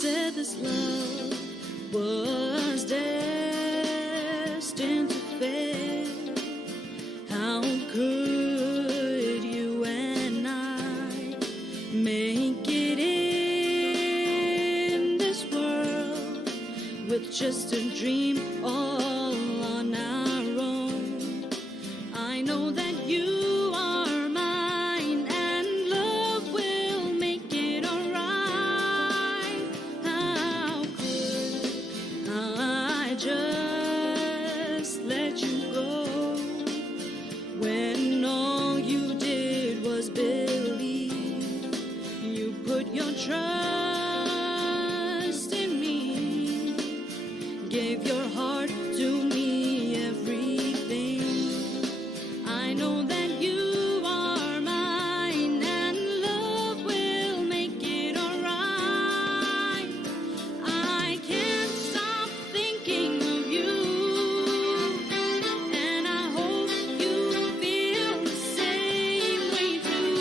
said this love was destined to fail. How could you and I make it in this world with just a dream all on our own? I know that you are mine and love will make it alright. How could I just let you go when all you did was believe? You put your trust in me, gave your heart to me, everything. I know that you are mine and love will make it alright. I can't stop thinking of you, and I hope you feel the same way too.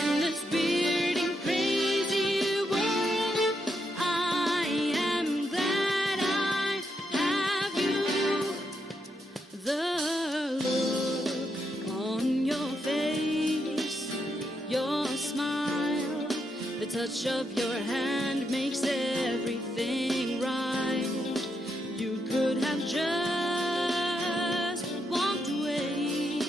In this weird and crazy world, I am glad I have you. The look on your face, your smile, the touch of your hand makes everything right. You could have just walked away,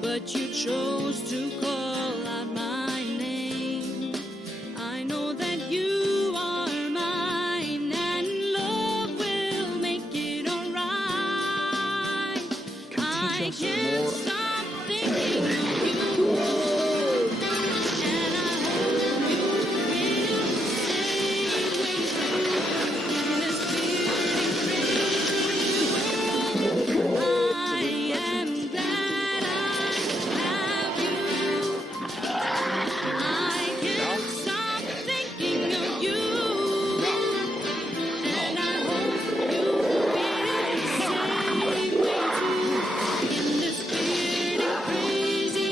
but you chose to call out my name. I know that you are mine and love will make it alright. I can't stop thinking of you, and I hope you feel the same way too. In this weird and crazy world, I am glad I have you. I can't stop thinking of you, and I hope you feel the same way too. In this weird and crazy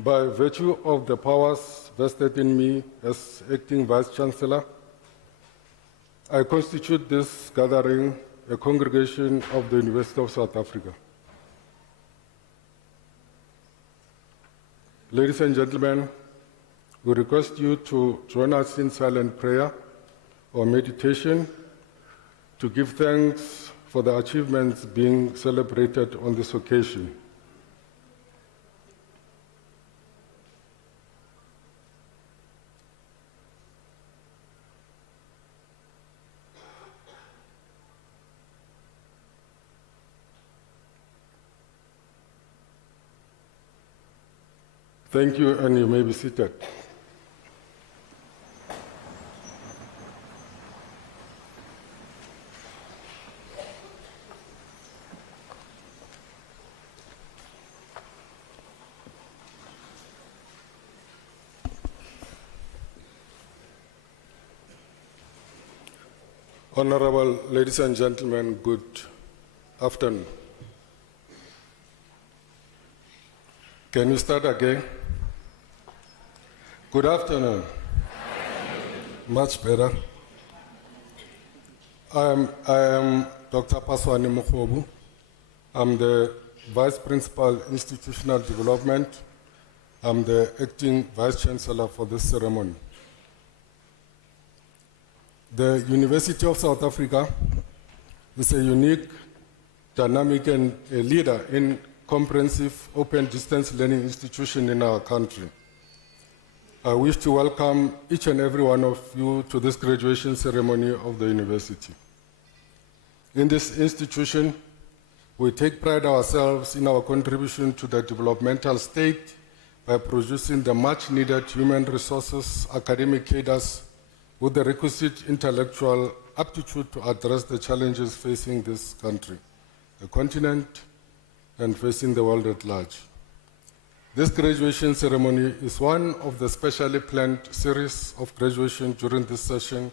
By virtue of the powers vested in me as acting Vice-Chancellor, I constitute this gathering a congregation of the University of South Africa. Ladies and gentlemen, we request you to join us in silent prayer or meditation to give thanks for the achievements being celebrated on this occasion. Thank you, and you may be seated. Honorable ladies and gentlemen, good afternoon. Can you start again? Good afternoon. Much better. I am Dr. Paswani Mokhobu. I'm the Vice Principal Institutional Development. I'm the acting Vice Chancellor for this ceremony. The University of South Africa is a unique, dynamic, and a leader in comprehensive open distance learning institution in our country. I wish to welcome each and every one of you to this graduation ceremony of the university. In this institution, we take pride ourselves in our contribution to the developmental state by producing the much needed human resources, academic cadres, with the requisite intellectual aptitude to address the challenges facing this country, the continent, and facing the world at large. This graduation ceremony is one of the specially planned series of graduation during this session.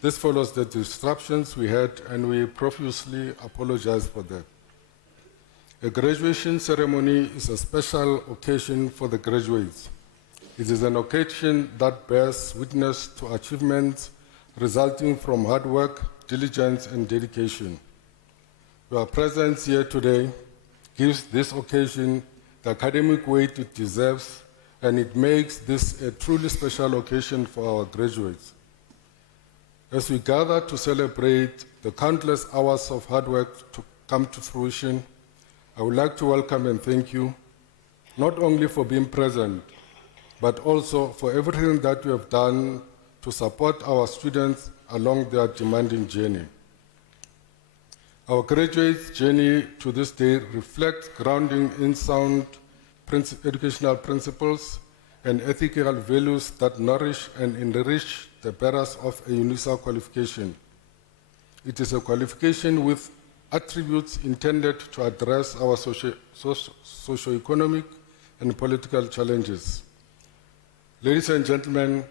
This follows the disruptions we had, and we profusely apologize for that. A graduation ceremony is a special occasion for the graduates. It is an occasion that bears witness to achievements resulting from hard work, diligence, and dedication. Your presence here today gives this occasion the academic weight it deserves, and it makes this a truly special occasion for our graduates. As we gather to celebrate the countless hours of hard work to come to fruition, I would like to welcome and thank you, not only for being present, but also for everything that you have done to support our students along their demanding journey. Our graduates' journey to this day reflects grounding in sound educational principles and ethical values that nourish and enrich the bearers of a Unisa qualification. It is a qualification with attributes intended to address our socio-economic and political challenges. Ladies and gentlemen,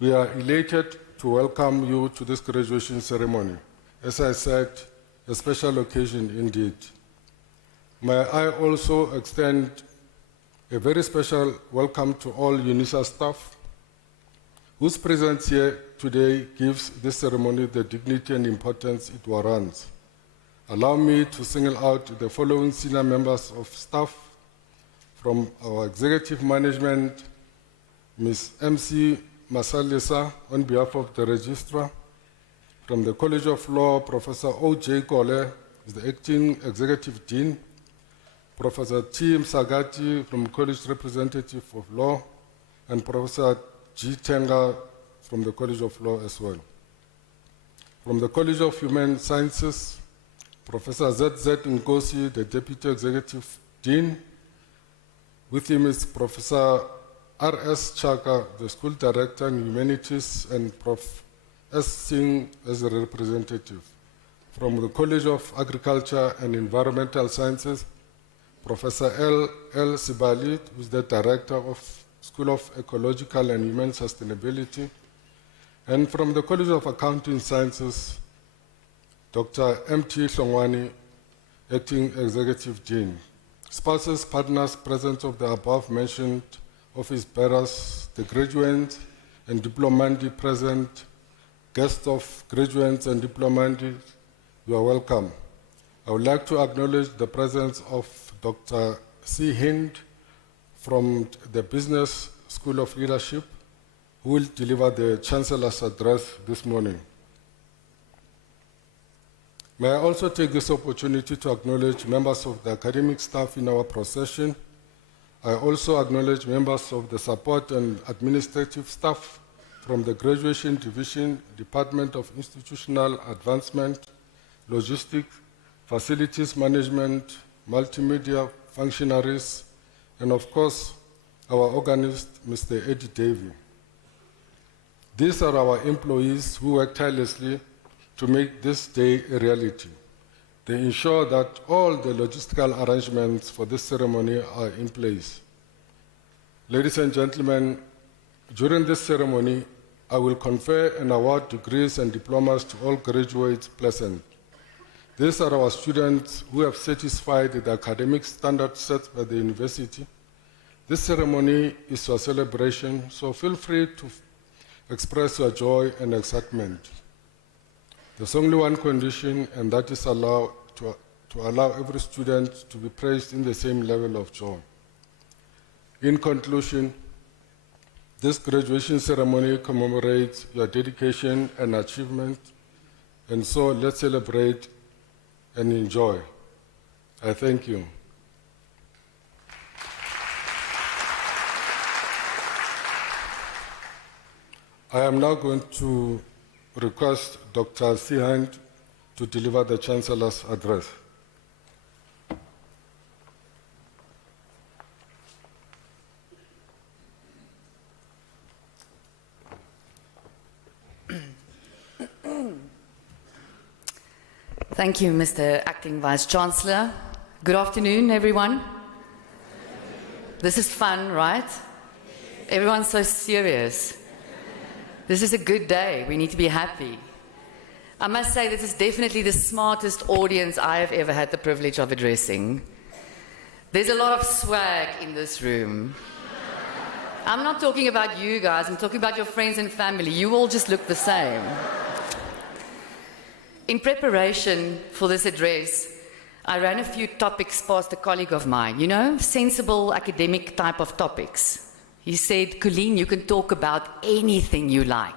we are elated to welcome you to this graduation ceremony. As I said, a special occasion indeed. May I also extend a very special welcome to all Unisa staff whose presence here today gives this ceremony the dignity and importance it warrants. Allow me to single out the following senior members of staff from our executive management: Ms. MC Masalisa, on behalf of the Registrar. From the College of Law, Professor O.J. Kole is the Acting Executive Dean. Professor T. Msagati from College Representative of Law, and Professor G. Tenga from the College of Law as well. From the College of Human Sciences, Professor Z.Z. Nkosi, the Deputy Executive Dean. With him is Professor R.S. Chaka, the School Director in Humanities, and Prof. S. Singh as a representative. From the College of Agriculture and Environmental Sciences, Professor L. Sibali, who is the Director of School of Ecological and Human Sustainability. And from the College of Accounting Sciences, Dr. M.T. Hlongwani, Acting Executive Dean. Spouses, partners, present of the above-mentioned office bearers, the graduates and diplomandi present, guests of graduates and diplomandi, you are welcome. I would like to acknowledge the presence of Dr. C. Hind from the Business School of Leadership, who will deliver the Chancellor's address this morning. May I also take this opportunity to acknowledge members of the academic staff in our procession. I also acknowledge members of the support and administrative staff from the Graduation Division, Department of Institutional Advancement, Logistics, Facilities Management, Multimedia functionaries, and of course, our organist, Mr. Eddie Davey. These are our employees who work tirelessly to make this day a reality. They ensure that all the logistical arrangements for this ceremony are in place. Ladies and gentlemen, during this ceremony, I will confer and award degrees and diplomas to all graduates present. These are our students who have satisfied the academic standards set by the university. This ceremony is a celebration, so feel free to express your joy and excitement. There's only one condition, and that is to allow every student to be praised in the same level of joy. In conclusion, this graduation ceremony commemorates your dedication and achievement, and so let's celebrate and enjoy. I thank you. I am now going to request Dr. Sihand to deliver the Chancellor's address. Thank you, Mr. Acting Vice Chancellor. Good afternoon, everyone. This is fun, right? Everyone's so serious. This is a good day. We need to be happy. I must say, this is definitely the smartest audience I have ever had the privilege of addressing. There's a lot of swag in this room. I'm not talking about you guys, I'm talking about your friends and family. You all just look the same. In preparation for this address, I ran a few topics past a colleague of mine, you know, sensible academic type of topics. He said, Colleen, you can talk about anything you like.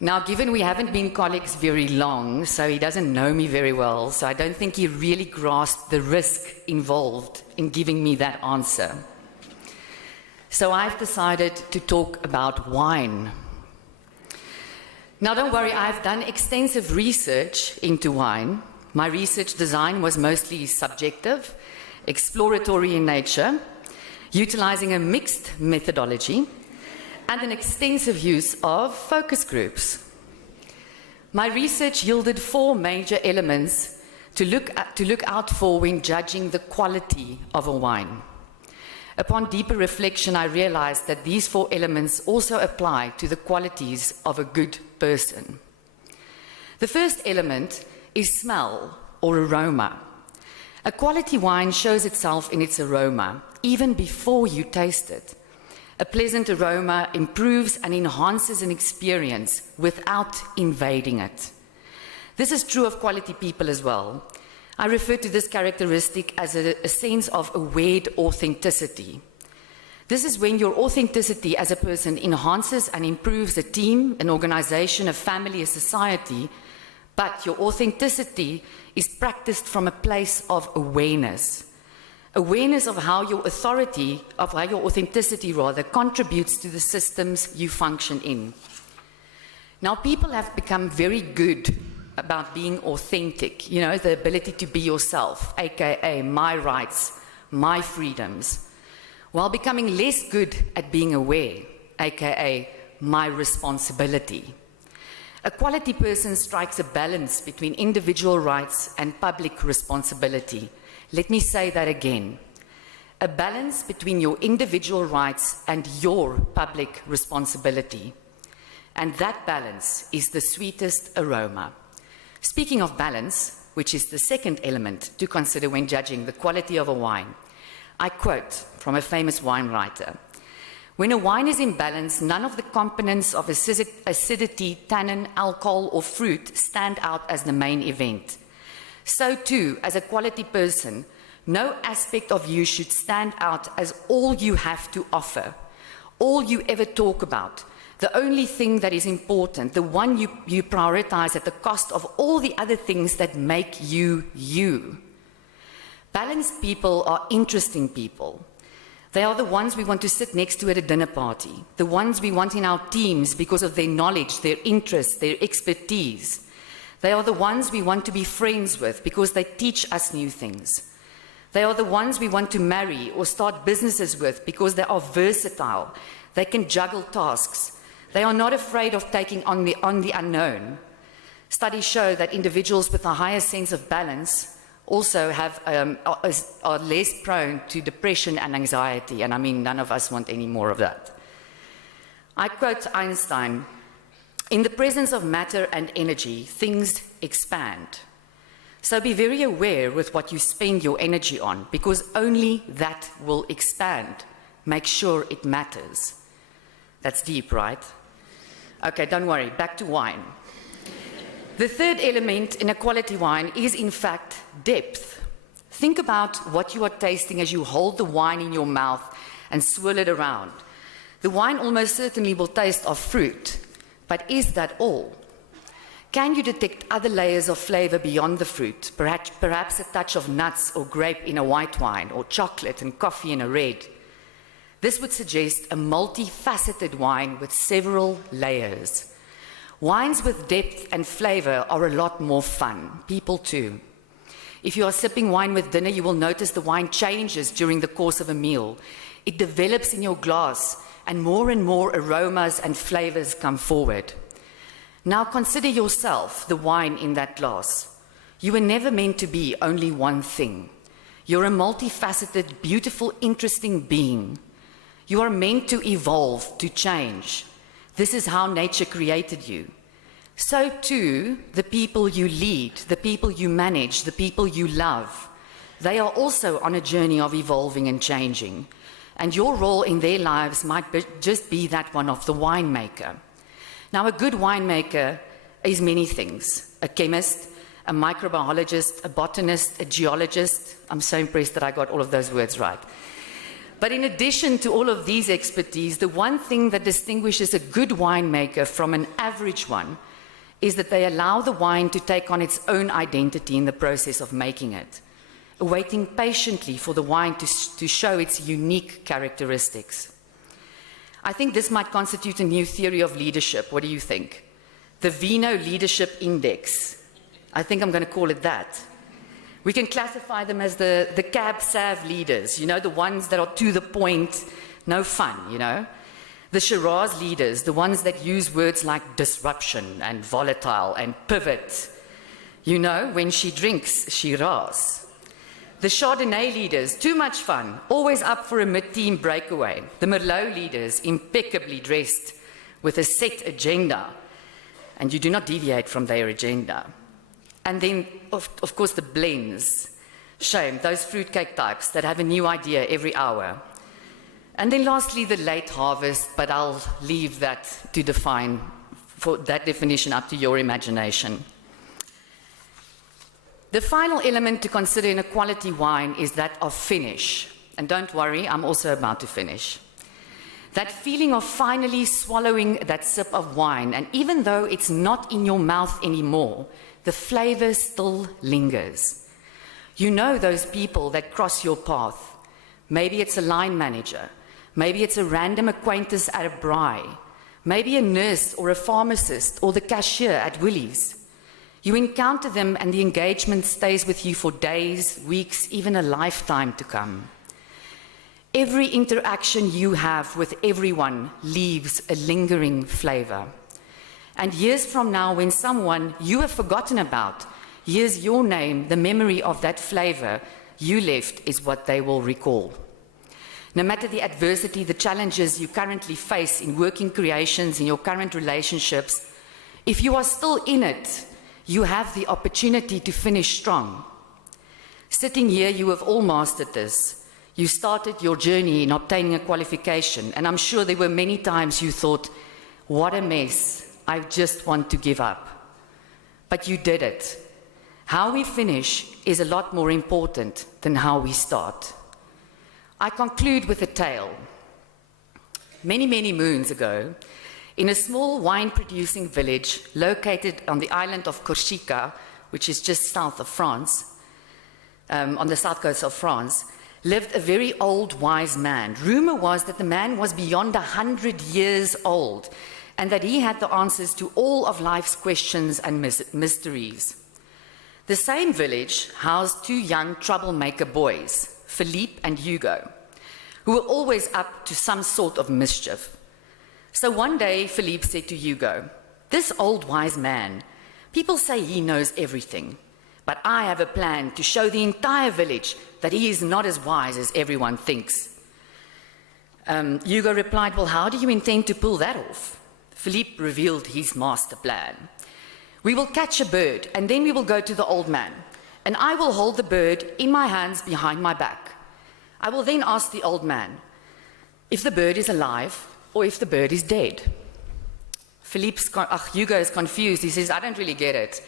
Now, given we haven't been colleagues very long, so he doesn't know me very well, so I don't think he really grasped the risk involved in giving me that answer. So I've decided to talk about wine. Now, don't worry, I've done extensive research into wine. My research design was mostly subjective, exploratory in nature, utilizing a mixed methodology, and an extensive use of focus groups. My research yielded 4 major elements to look out for when judging the quality of a wine. Upon deeper reflection, I realized that these 4 elements also apply to the qualities of a good person. The first element is smell or aroma. A quality wine shows itself in its aroma, even before you taste it. A pleasant aroma improves and enhances an experience without invading it. This is true of quality people as well. I refer to this characteristic as a sense of aware authenticity. This is when your authenticity as a person enhances and improves a team, an organization, a family, a society, but your authenticity is practiced from a place of awareness. Awareness of how your authenticity contributes to the systems you function in. Now, people have become very good about being authentic, you know, the ability to be yourself, aka my rights, my freedoms, while becoming less good at being aware, aka my responsibility. A quality person strikes a balance between individual rights and public responsibility. Let me say that again. A balance between your individual rights and your public responsibility. And that balance is the sweetest aroma. Speaking of balance, which is the second element to consider when judging the quality of a wine, I quote from a famous wine writer. When a wine is in balance, none of the components of acidity, tannin, alcohol, or fruit stand out as the main event. So too, as a quality person, no aspect of you should stand out as all you have to offer, all you ever talk about, the only thing that is important, the one you prioritize at the cost of all the other things that make you, you. Balanced people are interesting people. They are the ones we want to sit next to at a dinner party, the ones we want in our teams because of their knowledge, their interests, their expertise. They are the ones we want to be friends with because they teach us new things. They are the ones we want to marry or start businesses with because they are versatile. They can juggle tasks. They are not afraid of taking on the unknown. Studies show that individuals with a higher sense of balance also are less prone to depression and anxiety, and I mean, none of us want any more of that. I quote Einstein, "In the presence of matter and energy, things expand. So be very aware with what you spend your energy on, because only that will expand. Make sure it matters." That's deep, right? Okay, don't worry, back to wine. The third element in a quality wine is, in fact, depth. Think about what you are tasting as you hold the wine in your mouth and swirl it around. The wine almost certainly will taste of fruit, but is that all? Can you detect other layers of flavor beyond the fruit, perhaps a touch of nuts or grape in a white wine, or chocolate and coffee in a red? This would suggest a multifaceted wine with several layers. Wines with depth and flavor are a lot more fun, people too. If you are sipping wine with dinner, you will notice the wine changes during the course of a meal. It develops in your glass, and more aromas and flavors come forward. Now consider yourself the wine in that glass. You were never meant to be only one thing. You're a multifaceted, beautiful, interesting being. You are meant to evolve, to change. This is how nature created you. So too, the people you lead, the people you manage, the people you love, they are also on a journey of evolving and changing. And your role in their lives might just be that one of the winemaker. Now, a good winemaker is many things. A chemist, a microbiologist, a botanist, a geologist. I'm so impressed that I got all of those words right. But in addition to all of these expertise, the one thing that distinguishes a good winemaker from an average one is that they allow the wine to take on its own identity in the process of making it, waiting patiently for the wine to show its unique characteristics. I think this might constitute a new theory of leadership. What do you think? The Vino Leadership Index. I think I'm going to call it that. We can classify them as the cab-sav leaders, you know, the ones that are to the point, no fun, you know. The Shiraz leaders, the ones that use words like disruption and volatile and pivot. You know, when she drinks Shiraz. The Chardonnay leaders, too much fun, always up for a mid-team breakaway. The Merlot leaders, impeccably dressed with a set agenda, and you do not deviate from their agenda. And then, of course, the blends. Shame, those fruitcake types that have a new idea every hour. And then lastly, the late harvest, but I'll leave that to define, for that definition up to your imagination. The final element to consider in a quality wine is that of finish. And don't worry, I'm also about to finish. That feeling of finally swallowing that sip of wine, and even though it's not in your mouth anymore, the flavor still lingers. You know those people that cross your path. Maybe it's a line manager. Maybe it's a random acquaintance at a braai. Maybe a nurse or a pharmacist or the cashier at Woolies. You encounter them and the engagement stays with you for days, weeks, even a lifetime to come. Every interaction you have with everyone leaves a lingering flavor. And years from now, when someone you have forgotten about hears your name, the memory of that flavor you left is what they will recall. No matter the adversity, the challenges you currently face in working creations, in your current relationships, if you are still in it, you have the opportunity to finish strong. Sitting here, you have all mastered this. You started your journey in obtaining a qualification, and I'm sure there were many times you thought, what a mess, I just want to give up. But you did it. How we finish is a lot more important than how we start. I conclude with a tale. Many, many moons ago, in a small wine-producing village located on the island of Corsica, which is just south of France, on the south coast of France, lived a very old, wise man. Rumor was that the man was beyond 100 years old, and that he had the answers to all of life's questions and mysteries. The same village housed two young troublemaker boys, Philippe and Hugo, who were always up to some sort of mischief. So one day, Philippe said to Hugo, "This old wise man, people say he knows everything, but I have a plan to show the entire village that he is not as wise as everyone thinks." Hugo replied, "Well, how do you intend to pull that off?" Philippe revealed his master plan. "We will catch a bird, and then we will go to the old man, and I will hold the bird in my hands behind my back. I will then ask the old man if the bird is alive or if the bird is dead." Hugo is confused. He says, "I don't really get it."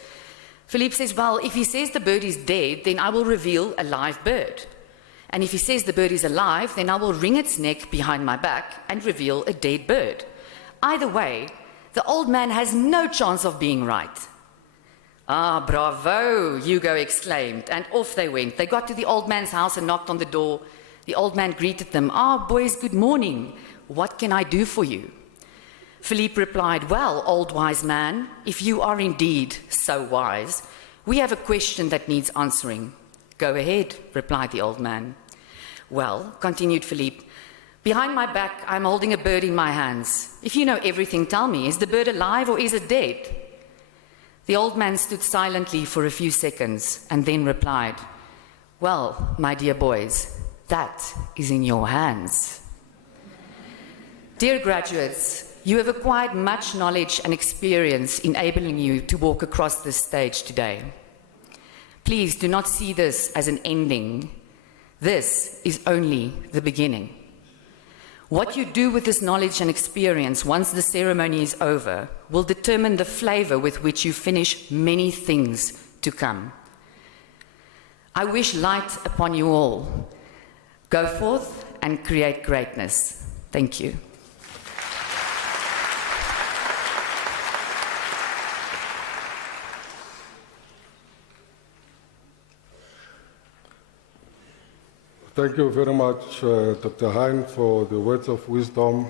Philippe says, "Well, if he says the bird is dead, then I will reveal a live bird. And if he says the bird is alive, then I will wring its neck behind my back and reveal a dead bird. Either way, the old man has no chance of being right." "Ah, bravo," Hugo exclaimed, and off they went. They got to the old man's house and knocked on the door. The old man greeted them. "Ah, boys, good morning. What can I do for you?" Philippe replied, "Well, old wise man, if you are indeed so wise, we have a question that needs answering." "Go ahead," replied the old man. "Well," continued Philippe, "behind my back I'm holding a bird in my hands. If you know everything, tell me, is the bird alive or is it dead?" The old man stood silently for a few seconds and then replied, "Well, my dear boys, that is in your hands." Dear graduates, you have acquired much knowledge and experience enabling you to walk across this stage today. Please do not see this as an ending. This is only the beginning. What you do with this knowledge and experience once the ceremony is over will determine the flavor with which you finish many things to come. I wish light upon you all. Go forth and create greatness. Thank you. Thank you very much, Dr. Hein, for the words of wisdom.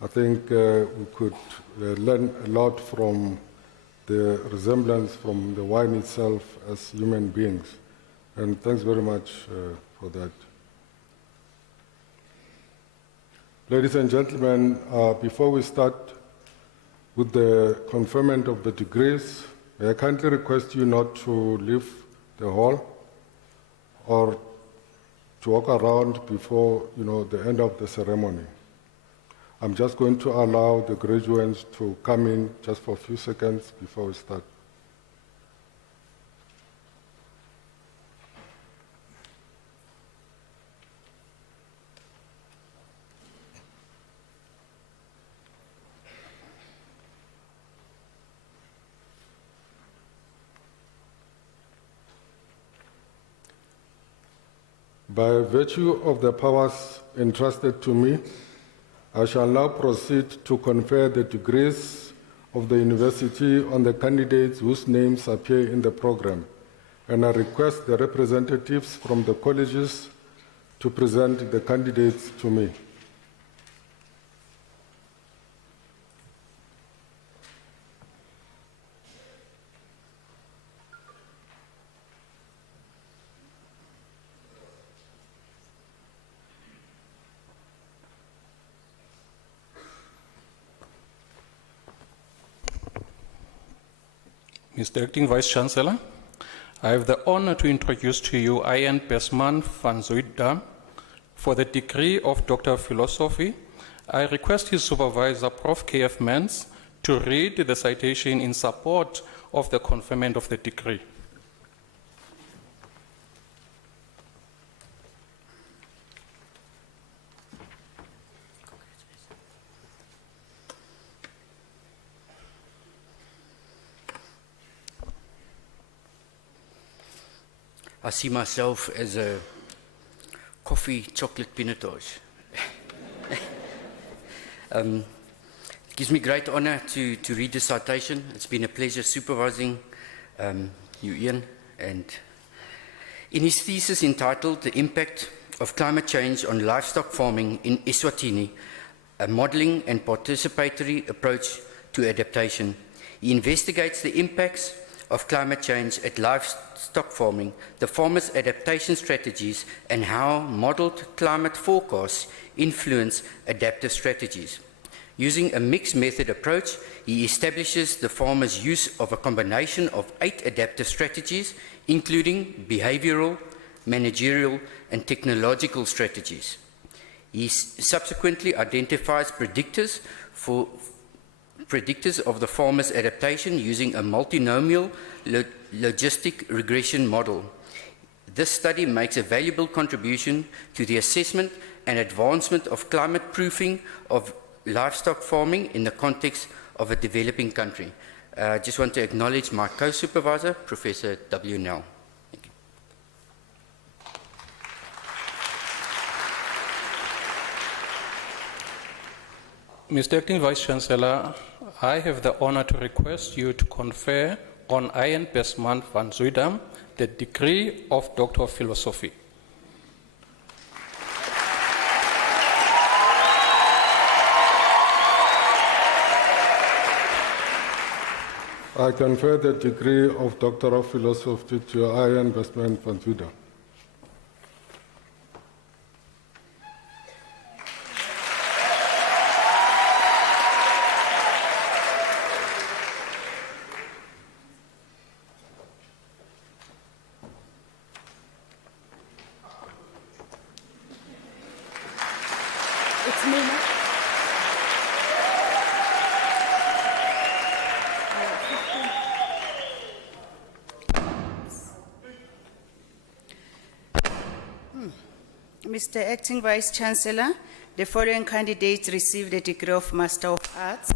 I think we could learn a lot from the resemblance from the wine itself as human beings. And thanks very much for that. Ladies and gentlemen, before we start with the conferment of the degrees, may I kindly request you not to leave the hall or to walk around before the end of the ceremony. I'm just going to allow the graduates to come in just for a few seconds before we start. By virtue of the powers entrusted to me, I shall now proceed to confer the degrees of the university on the candidates whose names appear in the program, and I request the representatives from the colleges to present the candidates to me. Mr. Acting Vice-Chancellor, I have the honor to introduce to you Ian Besman van Zuidam for the degree of Doctor of Philosophy. I request his supervisor, Prof. K.F. Mans, to read the citation in support of the conferment of the degree. I see myself as a coffee chocolate pinotage. It gives me great honor to read the citation. It's been a pleasure supervising you, Ian. And in his thesis entitled The Impact of Climate Change on Livestock Farming in Eswatini, a Modeling and Participatory Approach to Adaptation, he investigates the impacts of climate change at livestock farming, the farmers' adaptation strategies, and how modeled climate forecasts influence adaptive strategies. Using a mixed method approach, he establishes the farmer's use of a combination of 8 adaptive strategies, including behavioral, managerial, and technological strategies. He subsequently identifies predictors of the farmer's adaptation using a multinomial logistic regression model. This study makes a valuable contribution to the assessment and advancement of climate proofing of livestock farming in the context of a developing country. I just want to acknowledge my co-supervisor, Professor W. Nell. Thank you. Mr. Acting Vice-Chancellor, I have the honor to request you to confer on Ian Besman van Zuidam the degree of Doctor of Philosophy. I confer the degree of Doctor of Philosophy to Ian Besman van Zuidam. Mr. Acting Vice Chancellor, the following candidates received the degree of Master of Arts.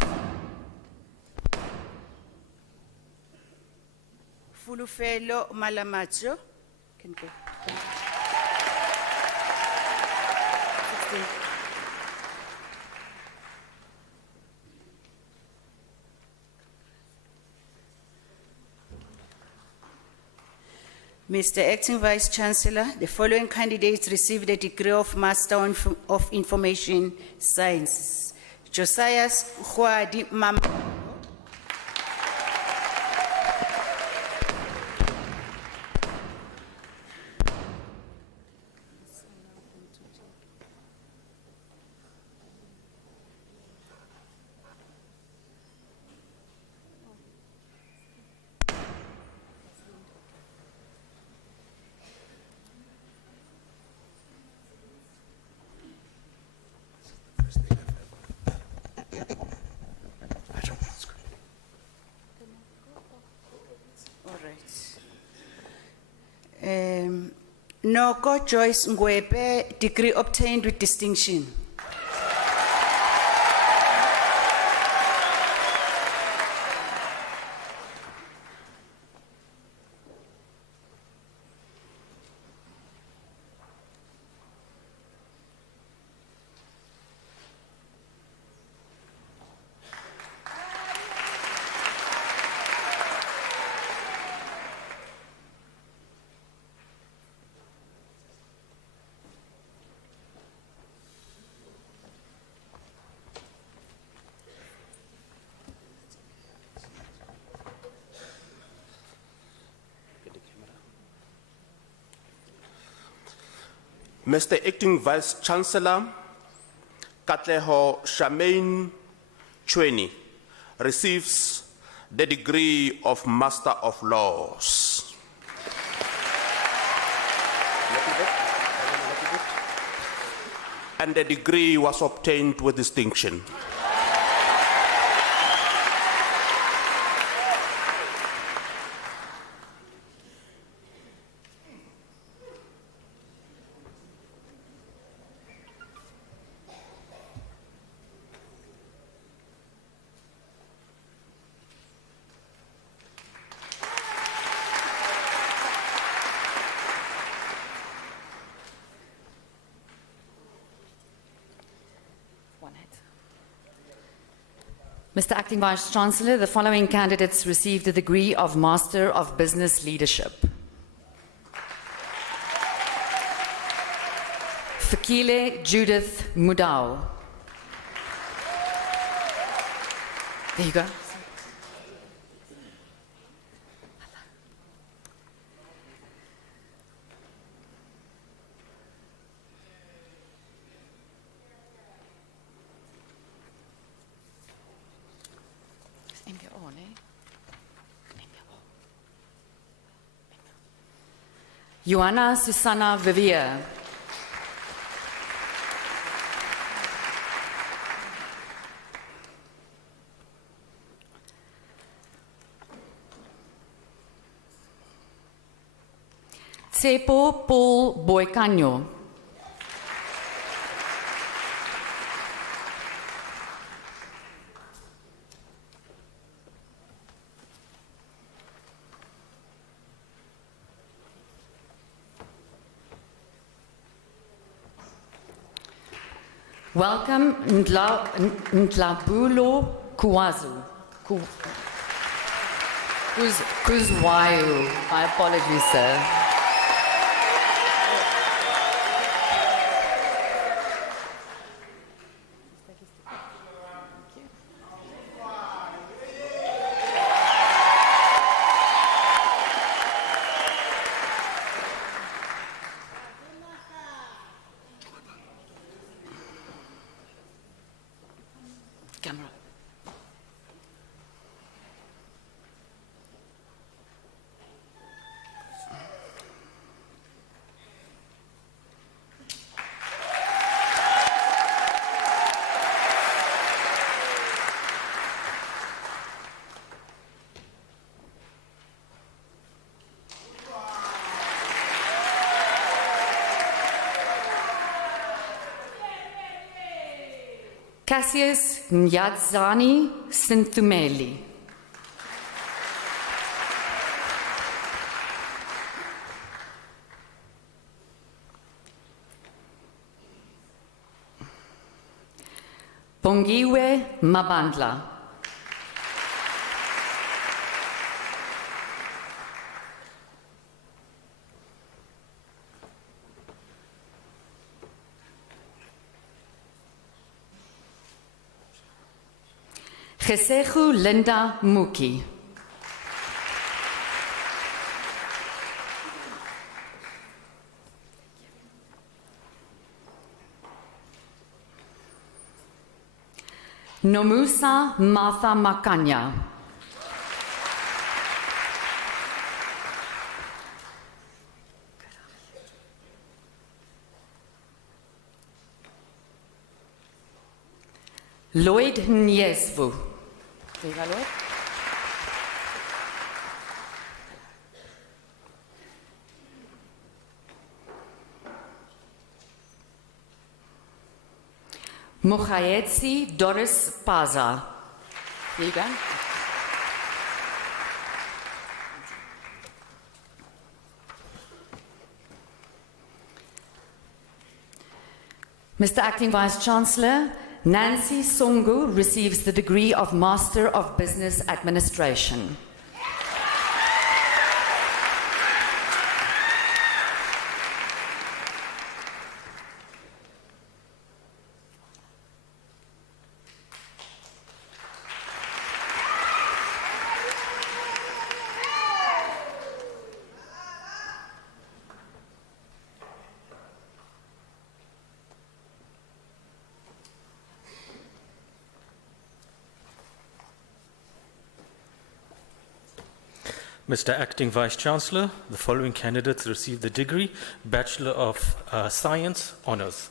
Fulufelo Malamacho. Can go. 16. Mr. Acting Vice Chancellor, the following candidates received the degree of Master of Information Sciences. Josias Huadi Mam. All right. Noko Joyce Ngwebe, degree obtained with distinction. Mr. Acting Vice Chancellor, Katleho Shamaine Chweni receives the degree of Master of Laws. And the degree was obtained with distinction. Mr. Acting Vice Chancellor, the following candidates received the degree of Master of Business Leadership. Fikile Judith Mudau. There you go. Joanna Susanna Vivier. Tsepo Paul Boikanyo. Welcome Ndlabulo Kuwazu. Kuzwayo. My apologies, sir. Camera. Cassius Nyadzani Sinthumeli. Bongiwe Mabandla. Gesegu Linda Muki. Nomusa Martha Makanya. Lloyd Nyesvu. Viva Lloyd. Mukhayetsi Doris Paza. There you go. Mr. Acting Vice-Chancellor, Nancy Songu receives the degree of Master of Business Administration. Mr. Acting Vice-Chancellor, the following candidates received the degree Bachelor of Science Honours.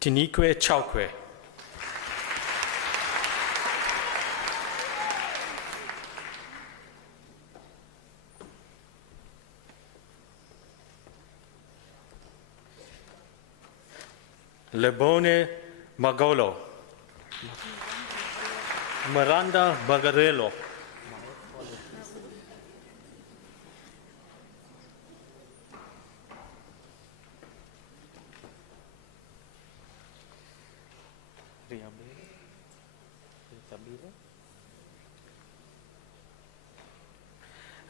Tinikwe Chaukwe. Lebone Magolo. Miranda Bagarello.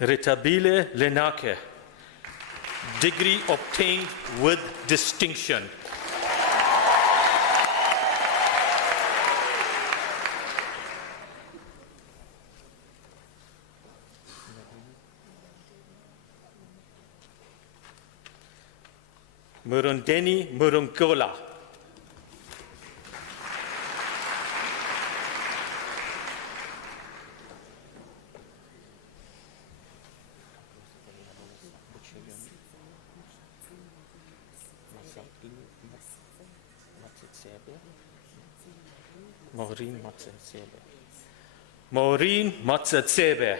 Ritabile Lenake. Degree obtained with distinction. Murundeni Murunkola. Maureen Matsatsebe.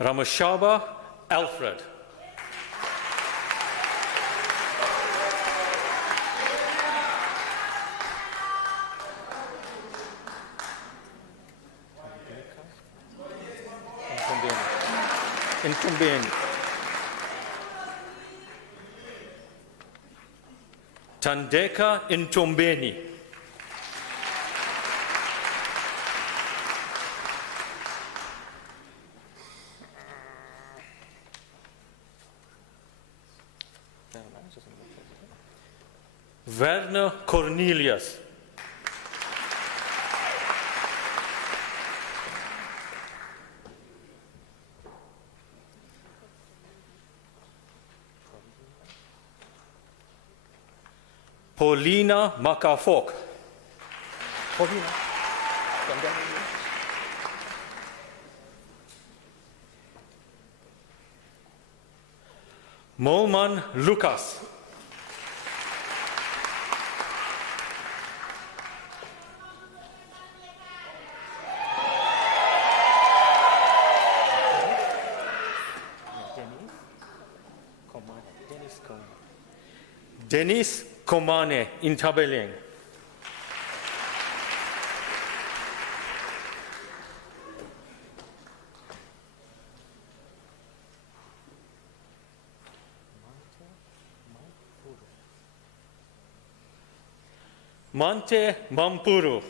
Ramashaba Alfred. Incumbent. Tandeka Intombeni. Werner Cornelius. Paulina Makafok. Paulina. Molman Lucas. Dennis Komane Intabeleng. Mante Mampuru.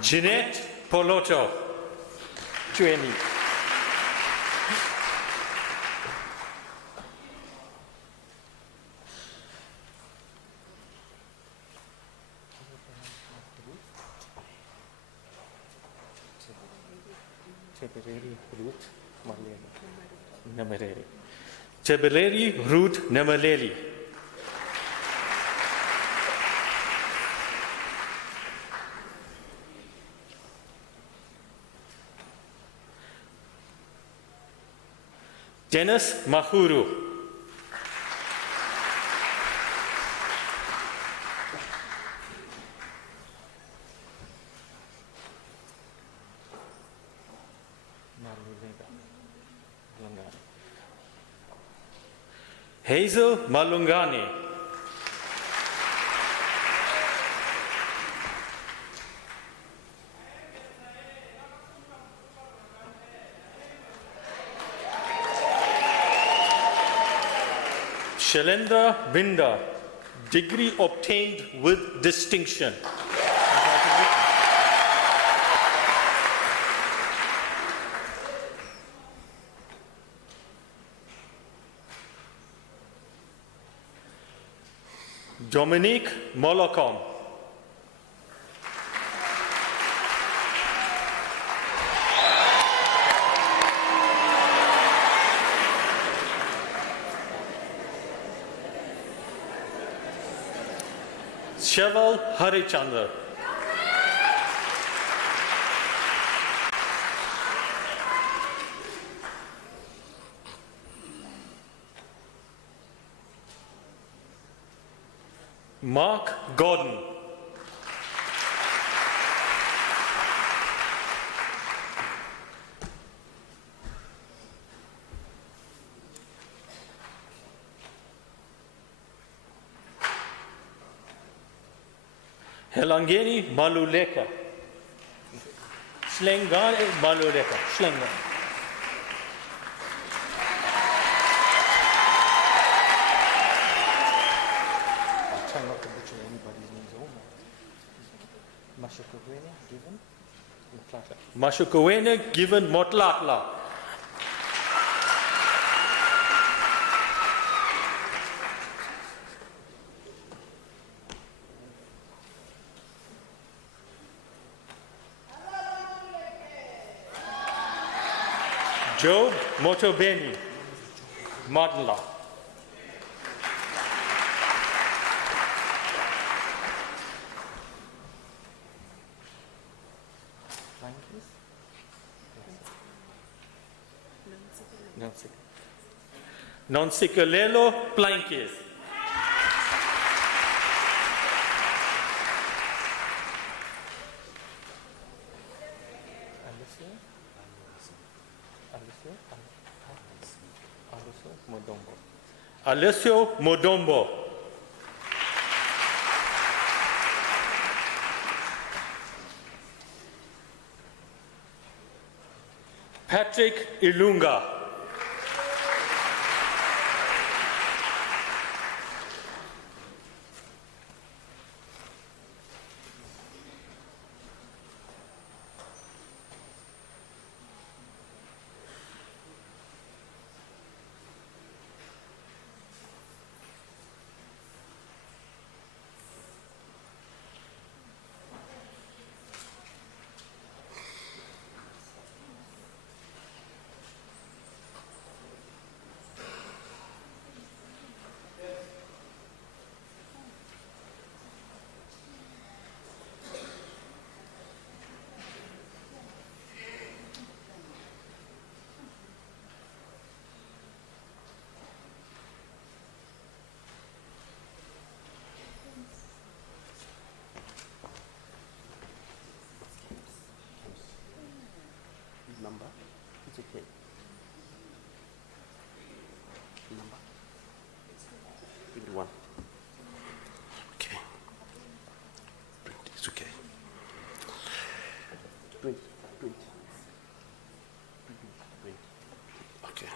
Jeanette Poloto. Chueni. Tebeleri Ruth Namaleli. Dennis Mahuru. Hazel Malungani. Shalendra Binda, degree obtained with distinction. Dominique Molocom. Cheval Harichandra. Mark Gordon. Helangeni Maluleka. Slengani Maluleka. Slengani. Mashukawene given Motlatla. Job Motobeni Madla. Nonsicolelo Plankis. Alessio Modombo. Patrick Ilunga. 21. Okay. It's okay. 20. Okay.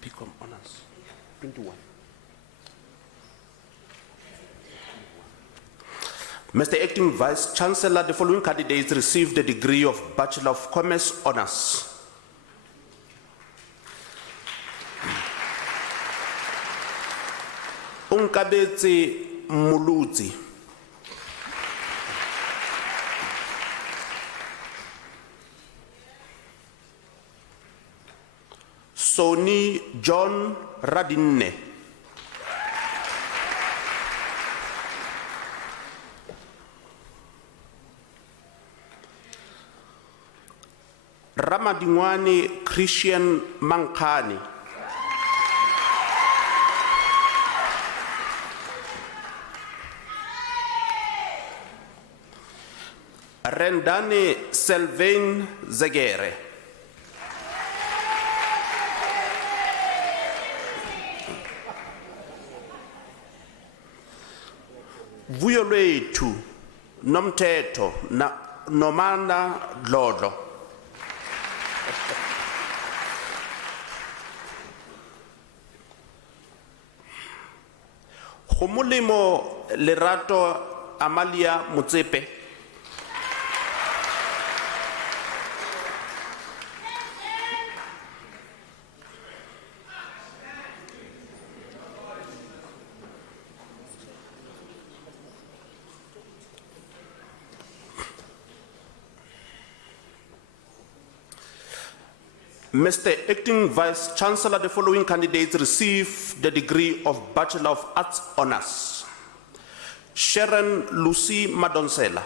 Become honors. 21. Mr. Acting Vice Chancellor, the following candidates received the degree of Bachelor of Commerce Honors. Unkabetse Muludzi. Soni John Radinne. Ramadingwani Christian Mankani. Rendani Selvane Zegere. Vuyolwethu Nomteto Nomana Dlodlo. Humulimo Lerato Amalia Mutsepe. Mr. Acting Vice Chancellor, the following candidates receive the degree of Bachelor of Arts Honors. Sharon Lucy Madonsela.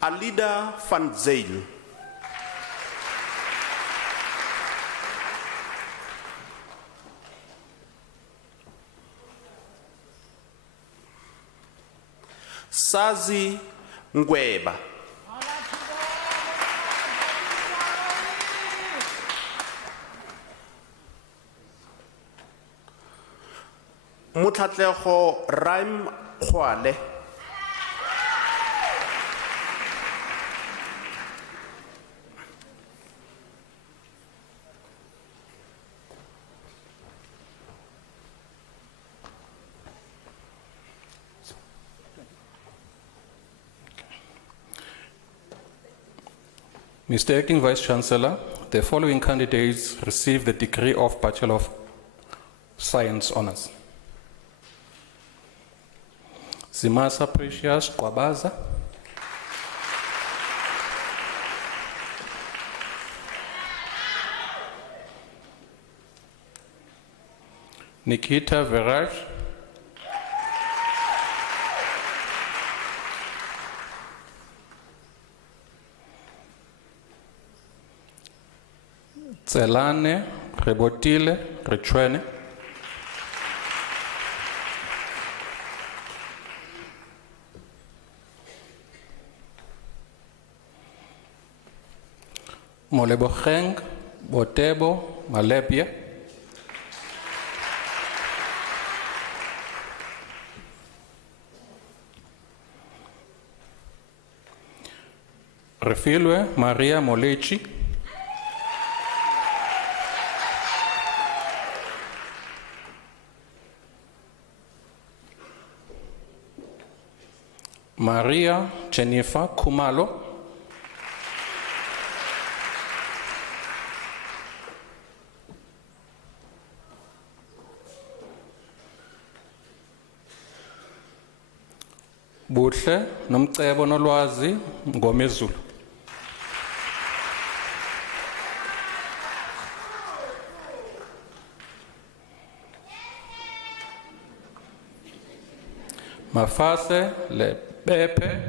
Alida van Zyl. Sazi Ngweba. Mutlatlego Raim Khwale. Mr. Acting Vice Chancellor, the following candidates receive the degree of Bachelor of Science Honors. Zimasa Precious Kwabaza. Nikita Veraj. Tselane Rebotile Rechwene. Molebocheng Botebo Malepie. Refilwe Maria Molechi. Maria Jennifer Kumalo. Buhle Nomcebo Nolwazi Ngomezulu. Mafase Le Pepe.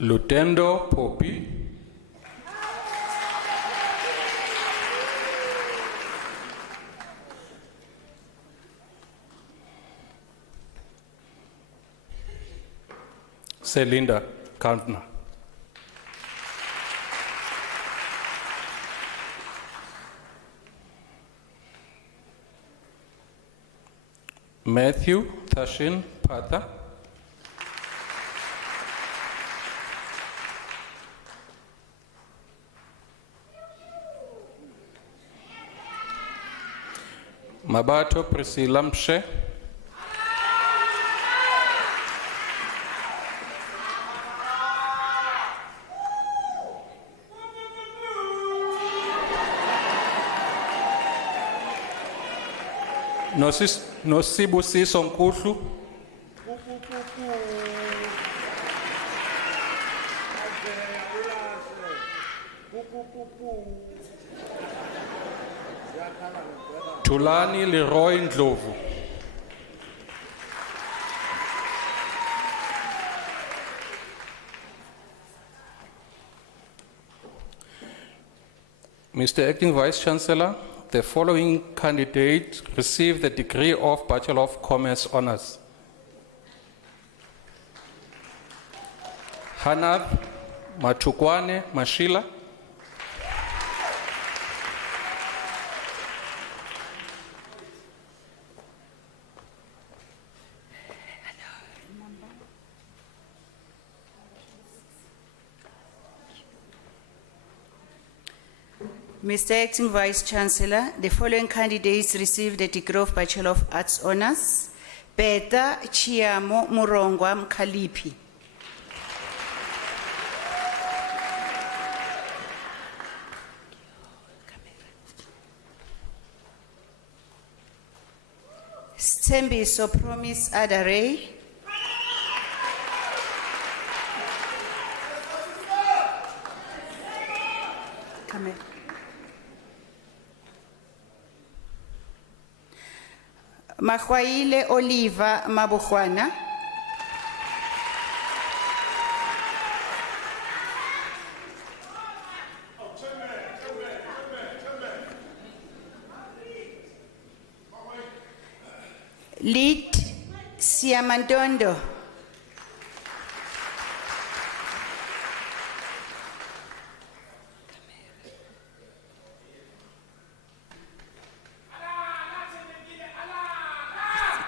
Lutendo Popi. Selinda Kantner. Matthew Thashin Patha. Mabato Priscilla Mshe. Nosibusiso Nkuhlu. Tulani Leroy Ndlovu. Mr. Acting Vice Chancellor, the following candidates received the degree of Bachelor of Commerce Honours. Hanab Matukwane Mashila. Mr. Acting Vice Chancellor, the following candidates received the degree of Bachelor of Arts Honours. Beta Chiamo Murongwa Mkalipi. Stembiso Promise Adare. Camera. Mahwaile Oliva Mabukhwana. Lead Siamandondo.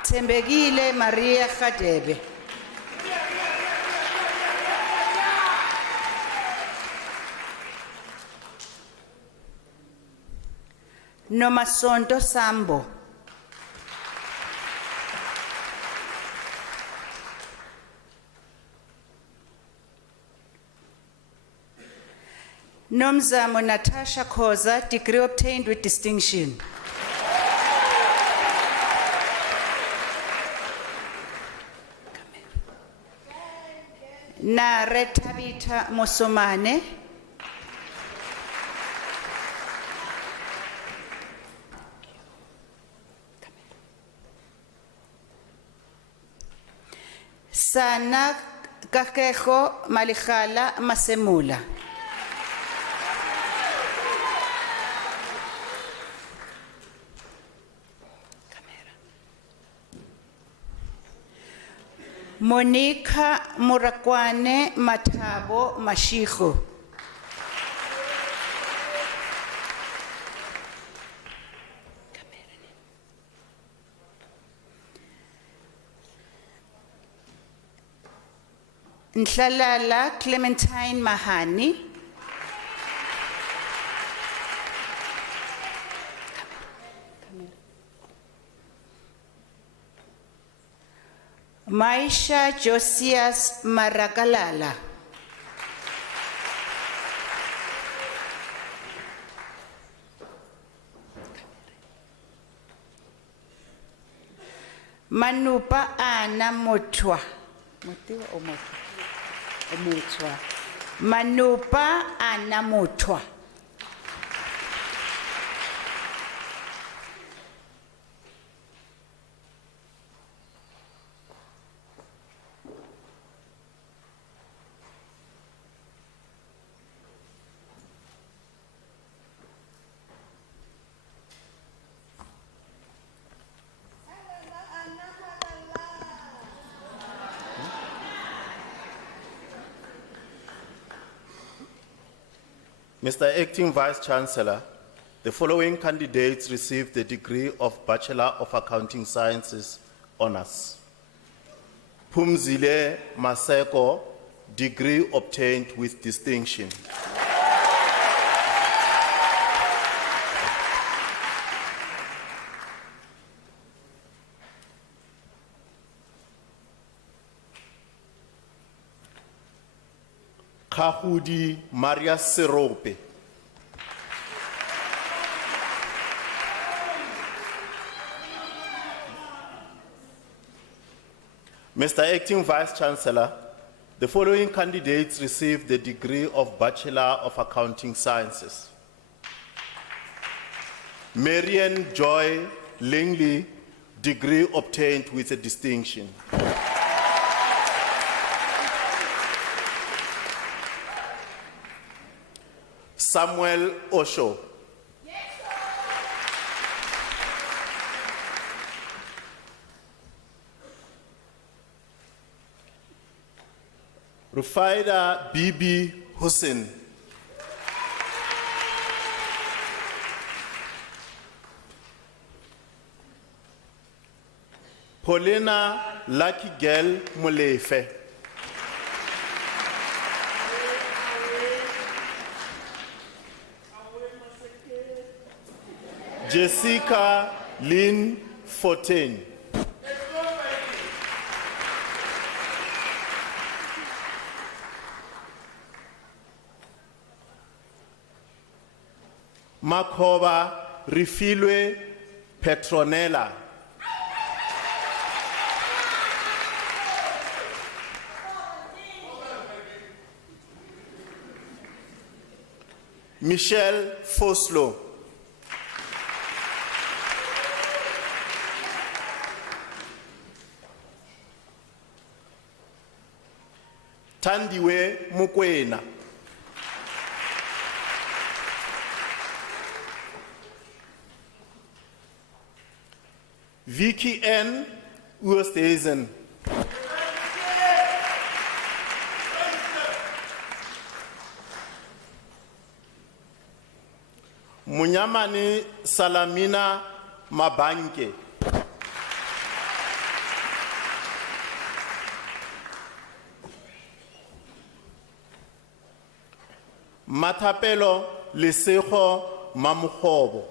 Tembegile Maria Khadebe. Nomasonto Sambo. Nomzamo Natasha Khoza, degree obtained with distinction. Na Retabita Mosomane. Sana Kakejo Malikhala Masemula. Monica Murakwane Matabo Mashiho. Nhlalala Clementine Mahani. Maisha Josias Maragalala. Manupa Ana Motwa. Motiwa o Motwa? Motwa. Manupa Ana Motwa. Mr. Acting Vice Chancellor, the following candidates received the degree of Bachelor of Accounting Sciences Honours. Pumzile Maseko, degree obtained with distinction. Kahudi Maria Serope. Mr. Acting Vice Chancellor, the following candidates received the degree of Bachelor of Accounting Sciences. Marian Joy Langley, degree obtained with a distinction. Samuel Osho. Rufaida Bibi Hussein. Paulina Lucky Girl Molefe. Jessica Lynn Fortin. Makoba Rifilwe Petronella. Michelle Foslo. Tandiwe Mukwena. Vicky N. Oosthuizen. Munyamani Salamina Mabanke. Matapelo Lesego Mamukhobo.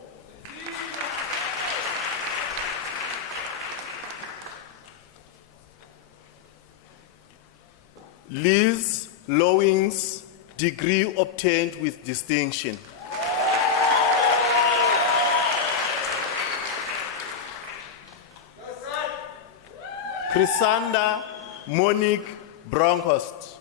Liz Lowings, degree obtained with distinction. Chrysanda Monique Bronkhorst.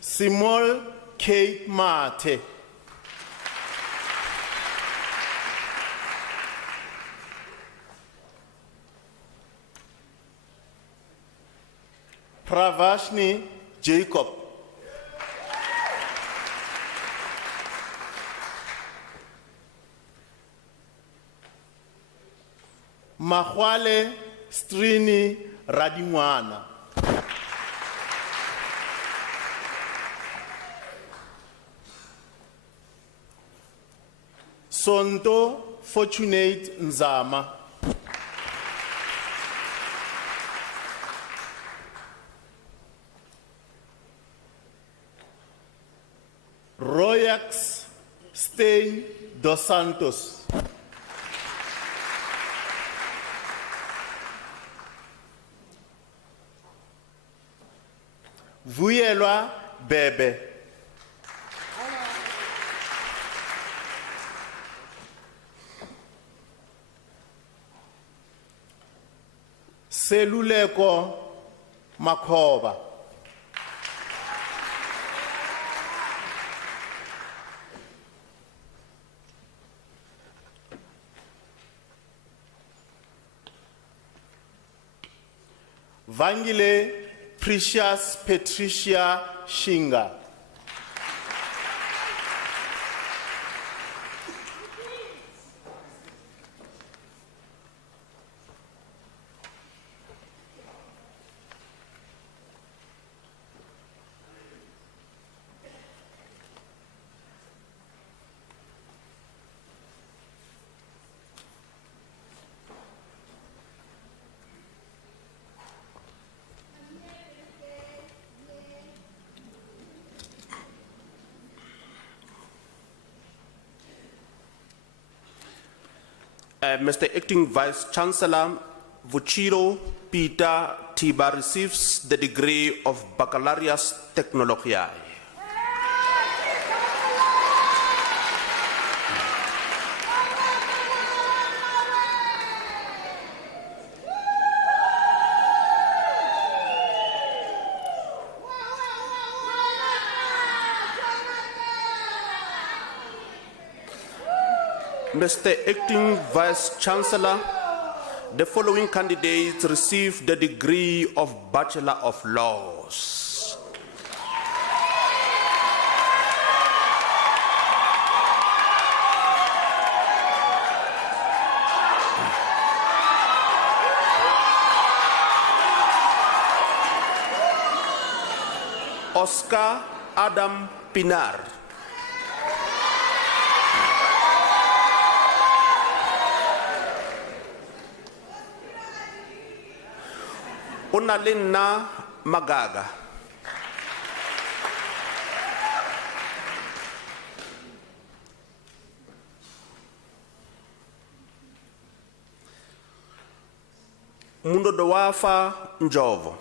Simol Kate Mate. Pravashni Jacob. Mahwale Strini Radingwana. Sonto Fortunate Nzama. Royax Stein dos Santos. Vuyelwa Bebe. Seluleko Makhoba. Vangile Precious Patricia Shinga. Mr. Acting Vice Chancellor Vuchiro Peter Tiba receives the degree of Baccalaureus Technologiae. Mr. Acting Vice Chancellor, the following candidates receive the degree of Bachelor of Laws. Oscar Adam Pinar. Unalina Magaga. Mundo Dowafa Njovo.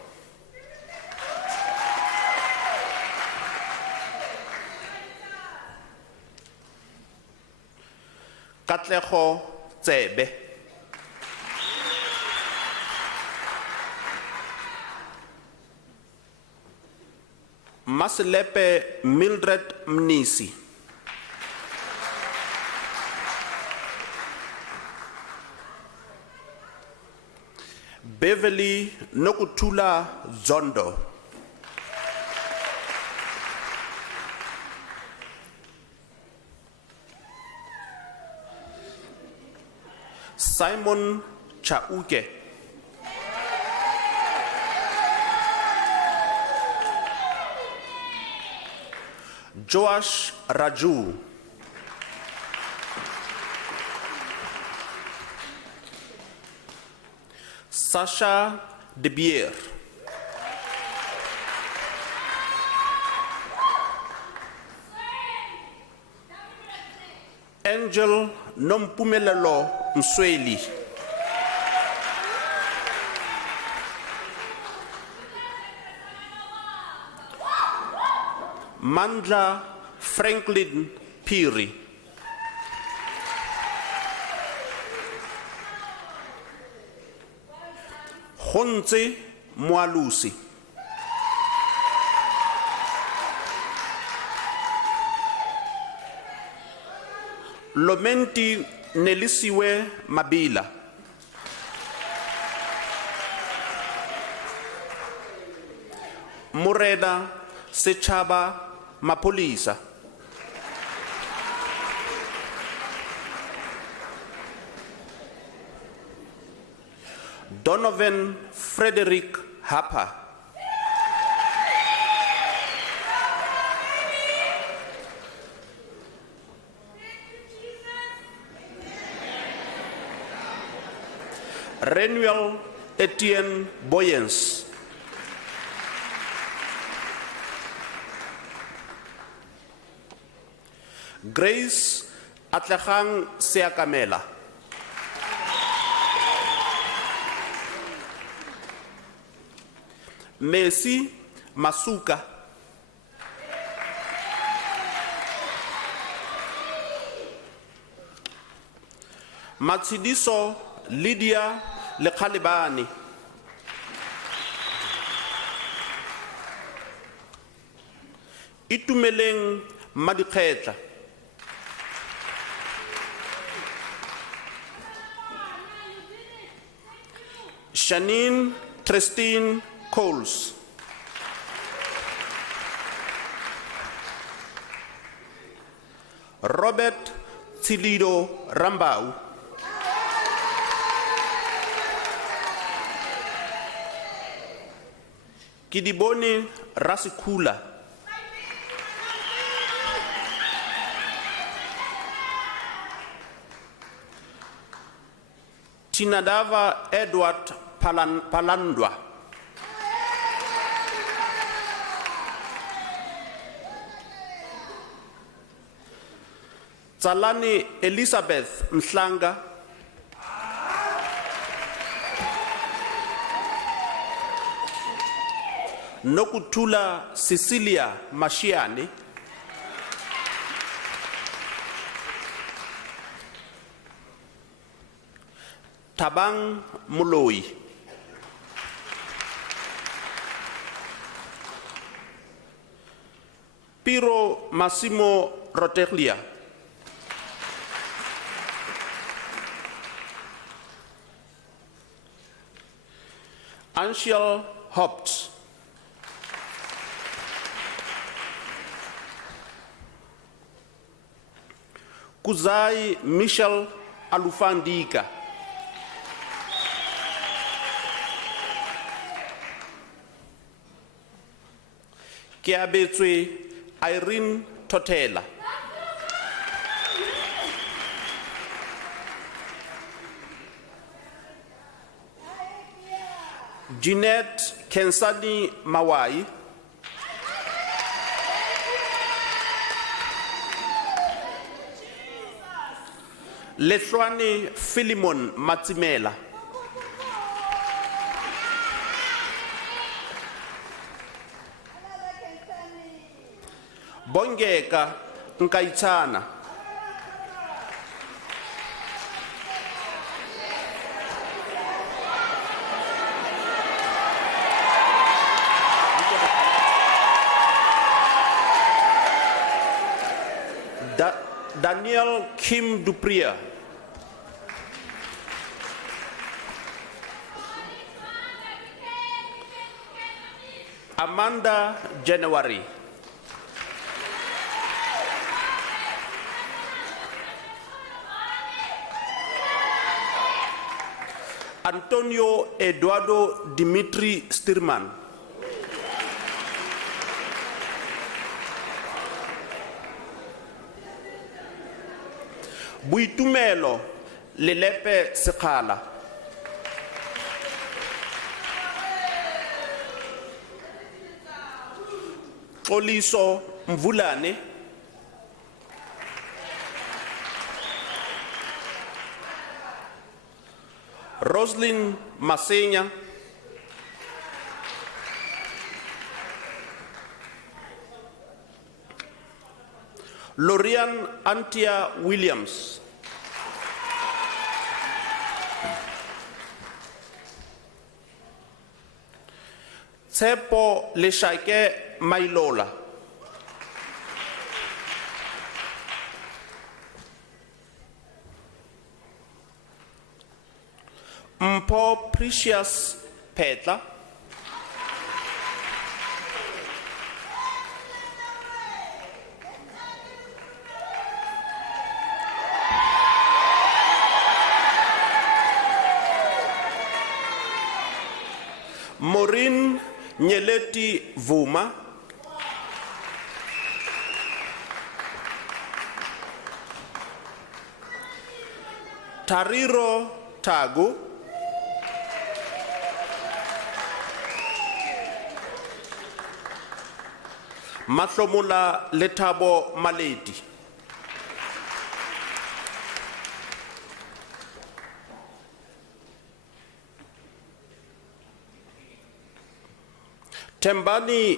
Katleho Tsebe. Maslepe Mildred Mnisi. Beverly Nokutula Zondo. Simon Chauke. Joash Raju. Sasha De Beer. Angel Nompumelelo Msweli. Mandla Franklin Piri. Honze Mwalusi. Lomenti Nelisiwe Mabila. Morena Sechaba Mapolisa. Donovan Frederick Harper. Renuel Etienne Boyens. Grace Atlahang Seakamela. Messi Masuka. Matsidiso Lydia Lekhalibani. Itumeleng Madikhetla. Shanine Tristine Coles. Robert Tilido Rambau. Kidiboni Rasikula. Tinadava Edward Palandwa. Tsalani Elizabeth Mhlanga. Nokutula Cecilia Mashiane, Tabang Muloi, Piro Massimo Roteglia, Anshel Hopt, Kuzai Michel Alufandika, Kiabetswe Irene Totela, Jeanette Kensani Mawai, Letlwane Philemon Matsimela, Bongeka Nkaitana, Daniel Kim Dupria, Amanda January, Antonio Eduardo Dimitri Stirman, Buitumelo Lelepe Sekala, Xoliso Mvulane, Roslyn Masenya, Lorian Antia Williams, Tsepo Leshaike Mailola, Mpo Precious Petla, Maureen Nyeleti Vuma, Tariro Tagu, Matlomula Letabo Maledi, Tembani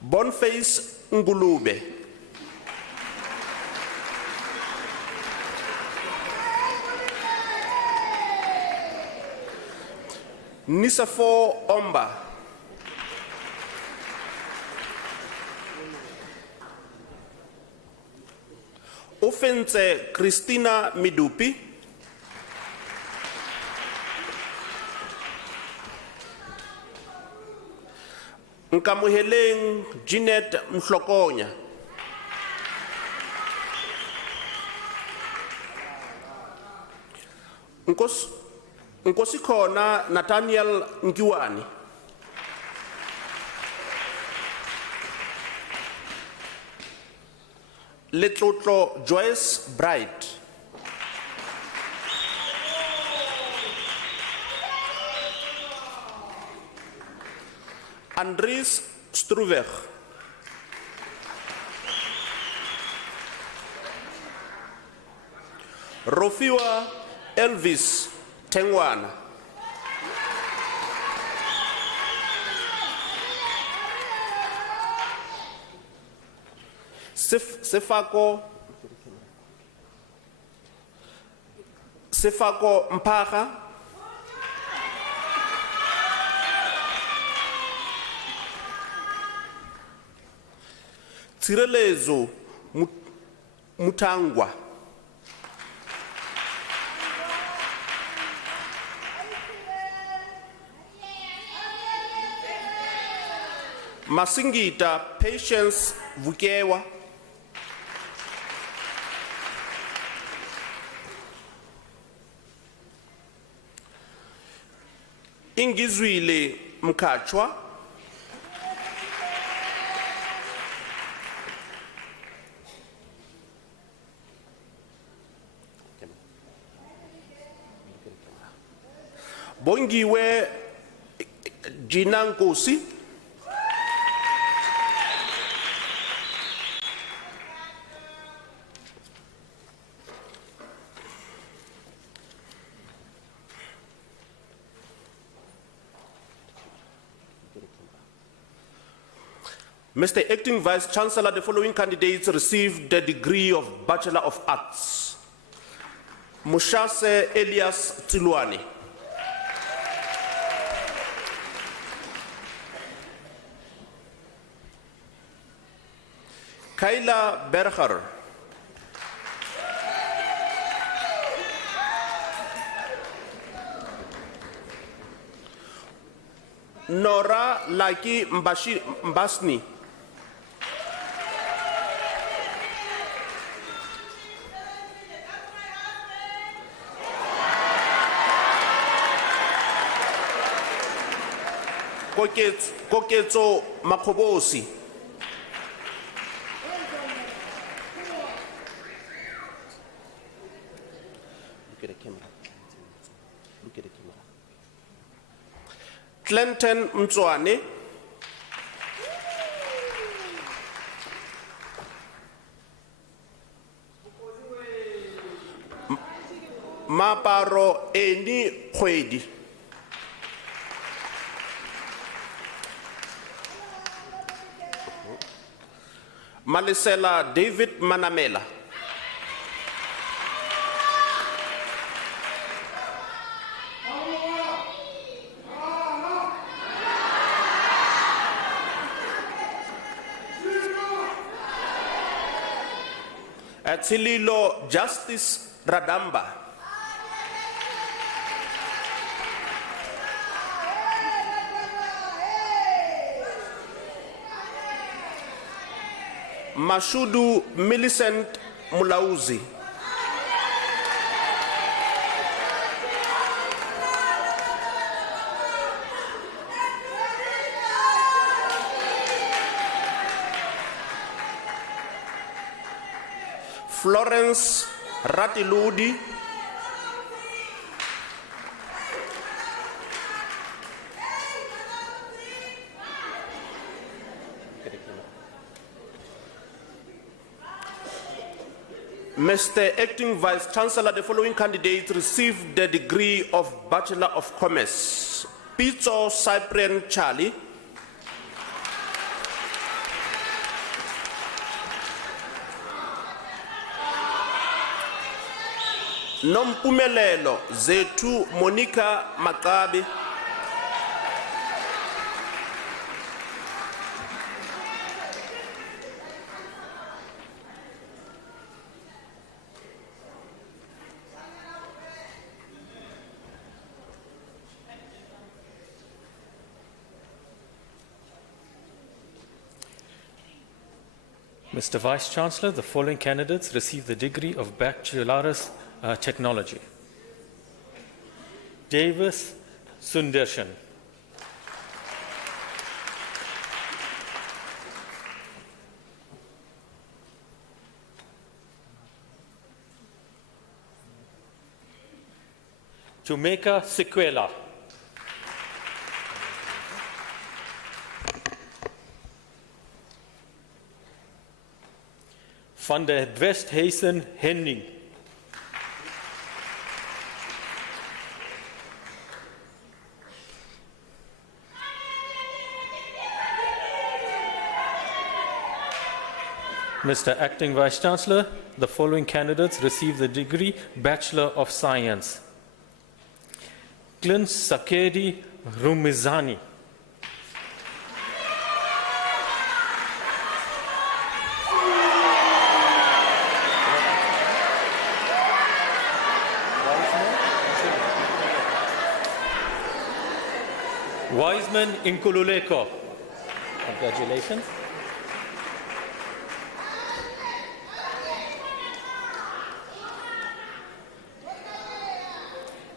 Boniface Ngulube, Nisafo Omba, Ofense Christina Midupi, Nkamuheleng Jeanette Mhlokonya, Nkosikhona Nathaniel Nkiwani, Letlotlo Joyce Bright, Andries Struweg, Rofiwa Elvis Tengwana. Sefako Mpaga. Tsirelezo Mutangwa. Masingita Patience Vukewa. Ingizwile Mkachwa. Bongiwe Jinankosi. Mr. Acting Vice Chancellor, the following candidates received the degree of Bachelor of Arts. Mushase Elias Tilwani. Kayla Berger. Nora Laki Mbasni. Koketso Makobosi. Look at the camera. Look at the camera. Clinton Mtswane. Maparo Eni Khwedi. Malisela David Manamela. Atililo Justice Radamba. Mashudu Millicent Mulauzi. Florence Ratiludi. Mr. Acting Vice Chancellor, the following candidates received the degree of Bachelor of Commerce. Pizzo Cyprian Charlie. Nompumelelo Zetu Monica Makabe. Mr. Vice Chancellor, the following candidates received the degree of Bachelor's Technology. Davis Sundarshan. Chumeka Sequela. Van der Westhuizen Henning. Mr. Acting Vice Chancellor, the following candidates receive the degree Bachelor of Science. Clint Sakedi Rumizani. Wiseman Inkululeko. Congratulations.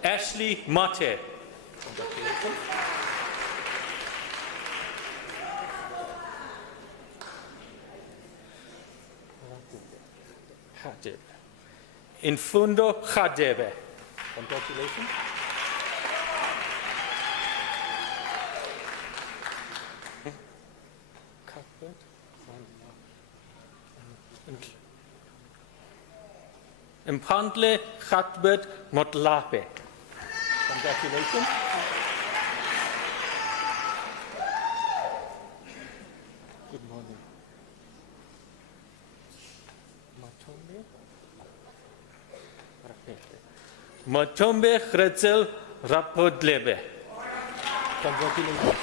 Ashley Mate. Congratulations. Infundo Khadebe. Congratulations. Impandle Khatbet Motlape. Congratulations. Good morning. Matombe Kretzel Rapodlebe. Congratulations.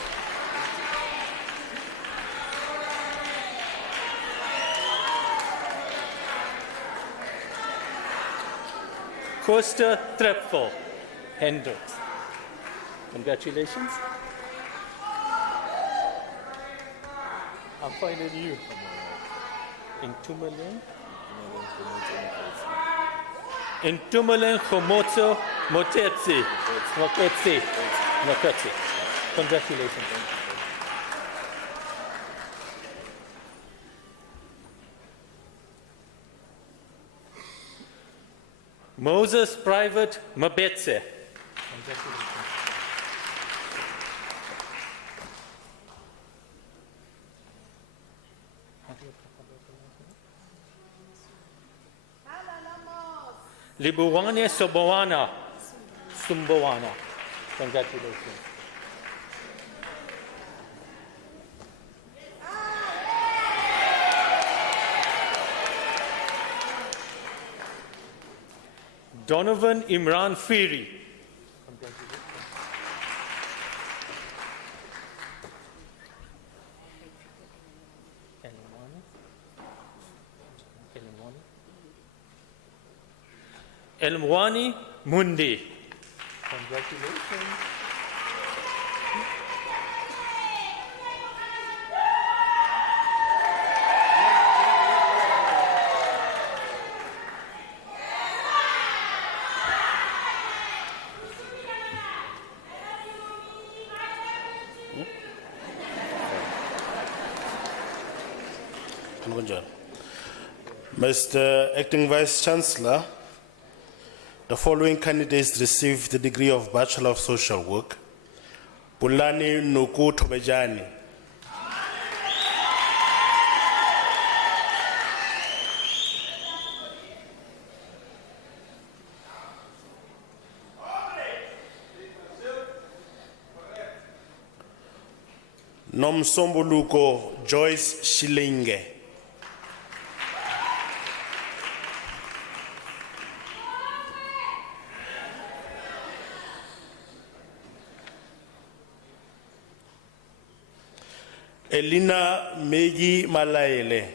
Costa Trepfel Hendricks. Congratulations. I'm finding you. In 2 million. In 2 million Komoto Motetsi. Moketsi. Congratulations. Moses Private Mabetse. Libuwane Sumbowana. Congratulations. Donovan Imran Firi. Elmwani Mundi. Congratulations. Mr. Acting Vice Chancellor, the following candidates received the degree of Bachelor of Social Work. Pulani Nuku Tobejani. Nomsombuluko Joyce Shilinge. Elina Megi Malaele.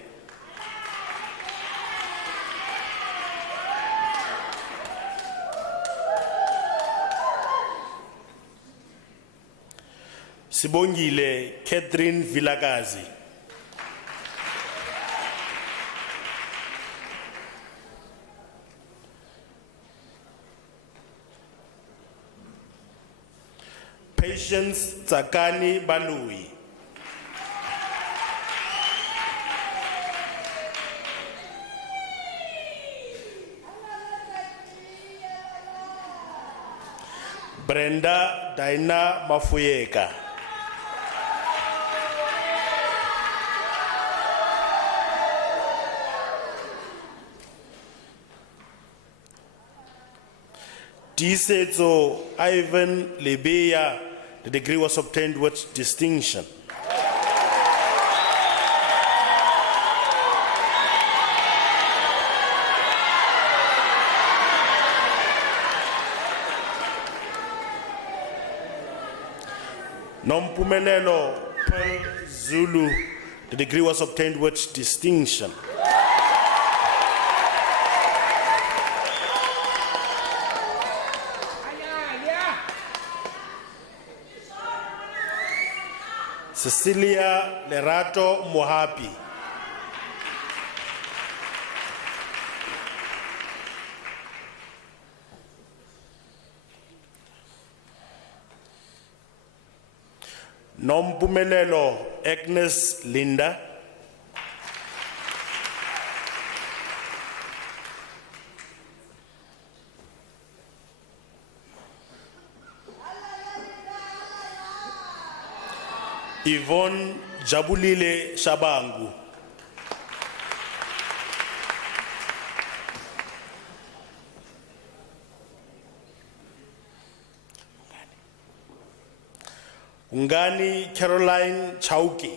Sibongile Catherine Vilagazi. Patience Tsakani Balui. Brenda Daina Mafuyeka. Tisetso Ivan Lebeya, the degree was obtained with distinction. Nompumelelo Pearl Zulu, the degree was obtained with distinction. Cecilia Lerato Mohapi. Nompumelelo Agnes Linda. Yvonne Jabulile Shabangu. Ungani Caroline Chauki.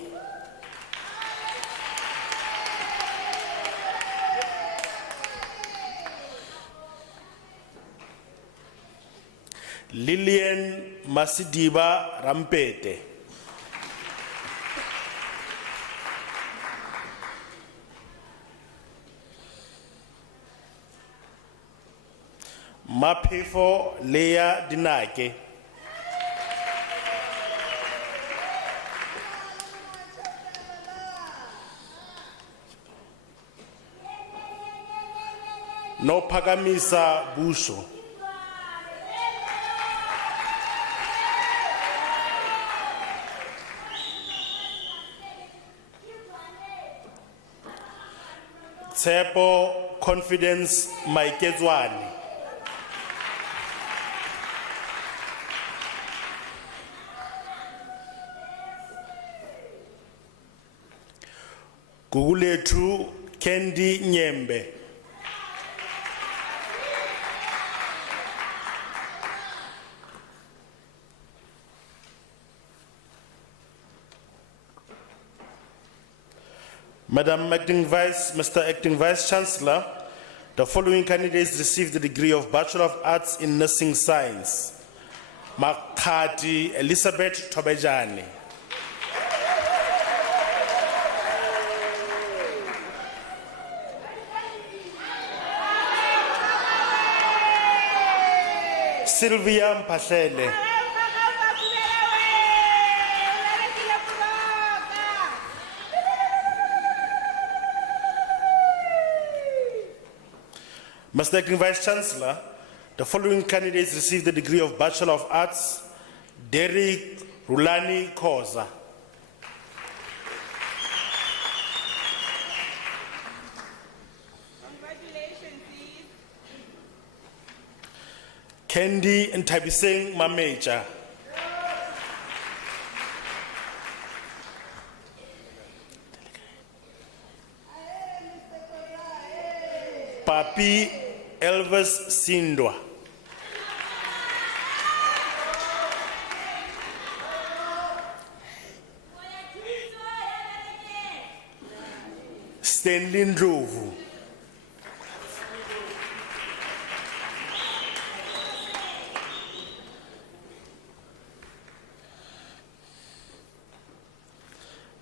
Lillian Masidiba Rampete. Mapefo Leah Dinake. No Pagamisa Busho. Tsepo Confidence Maikezwani. Guguletu Kendi Nyembe. Mr. Acting Vice Chancellor, the following candidates received the degree of Bachelor of Arts in Nursing Science. Makati Elizabeth Tobejani. Sylvia Mpahlele. Mr. Acting Vice Chancellor, the following candidates received the degree of Bachelor of Arts. Derek Rulani Koza. Congratulations, please. Kendi Ntabiseng Mameja. Papi Elvis Sindwa. Stanley Ndlovu.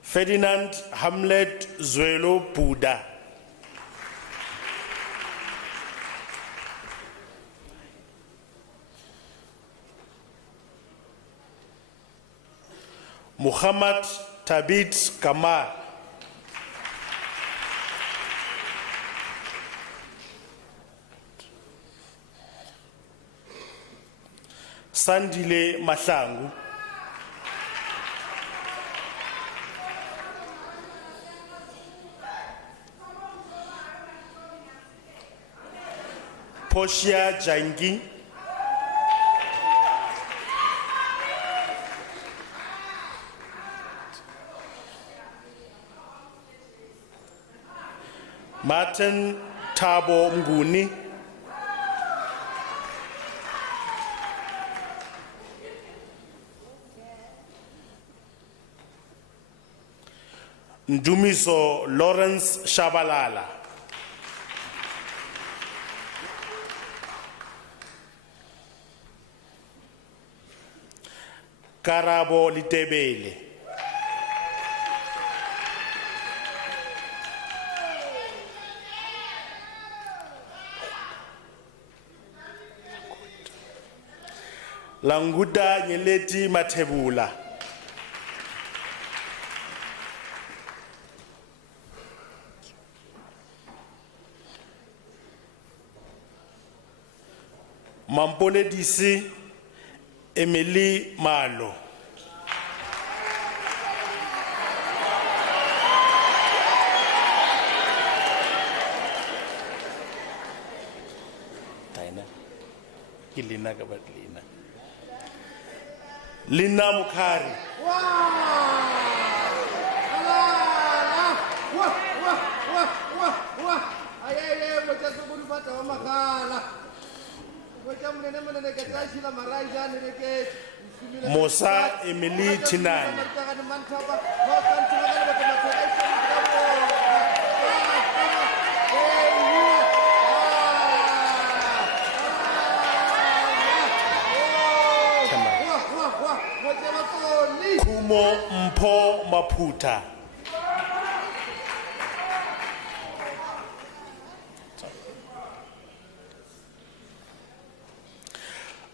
Ferdinand Hamlet Zwelo Buda. Muhammad Tabit Kamal. Sandile Mahlangu. Portia Jangi. Martin Thabo Mnguni. Ndumiso Lawrence Shabalala. Karabo Litebele. Languta Nyeleti Matebula. Mampole Disi Emily Malo. Taina. Kilina kabat Lina. Lina Mukhari. Musa Emily Tinani. Kumo Mpo Maputa.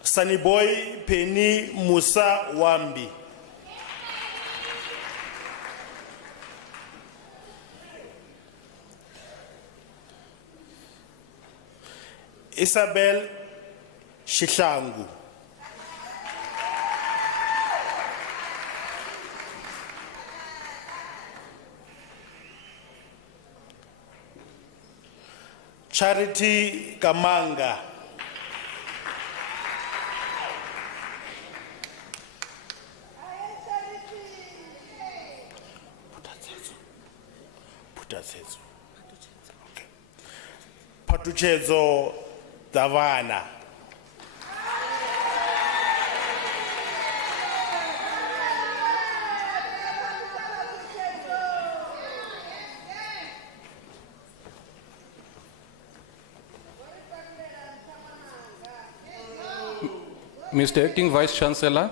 Sunny Boy Penny Musa Wambi. Isabel Shihlangu. Charity Kamanga. Okay. Patuchezo Davana. Mr. Acting Vice Chancellor,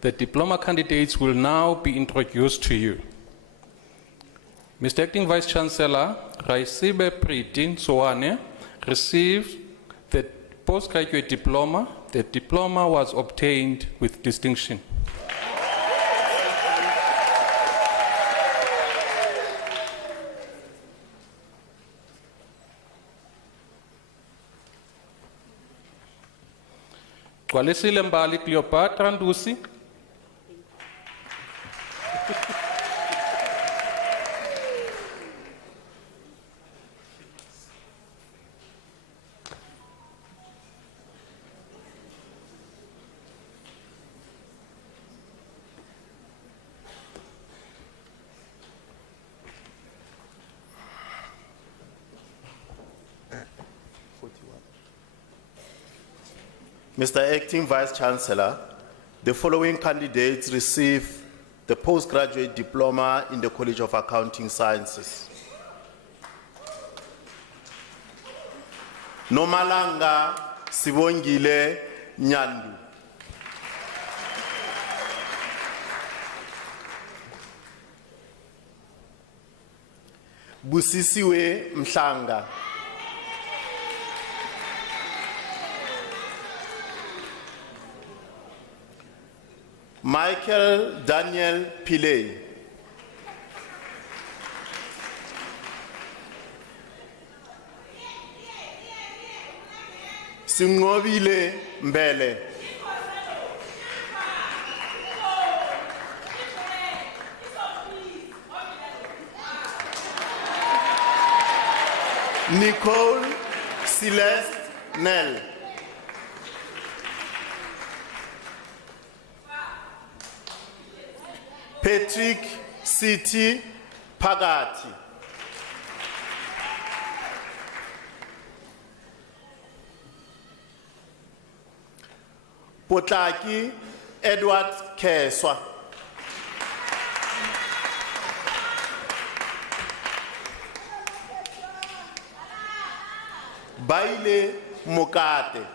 the diploma candidates will now be introduced to you. Mr. Acting Vice Chancellor, Raisibe Pritin Soane received the postgraduate diploma. The diploma was obtained with distinction. Kwalisile Mbali Cleopatra Ndusi. Mr. Acting Vice Chancellor, the following candidates receive the postgraduate diploma in the College of Accounting Sciences. Nomalanga Sibongile Nyandu. Busisiwe Mhlanga. Michael Daniel Pillay. Singobile Mbele. Nicole Celeste Nell. Patrick City Pagati. Potlaki Edward Keswa. Baile Mokate.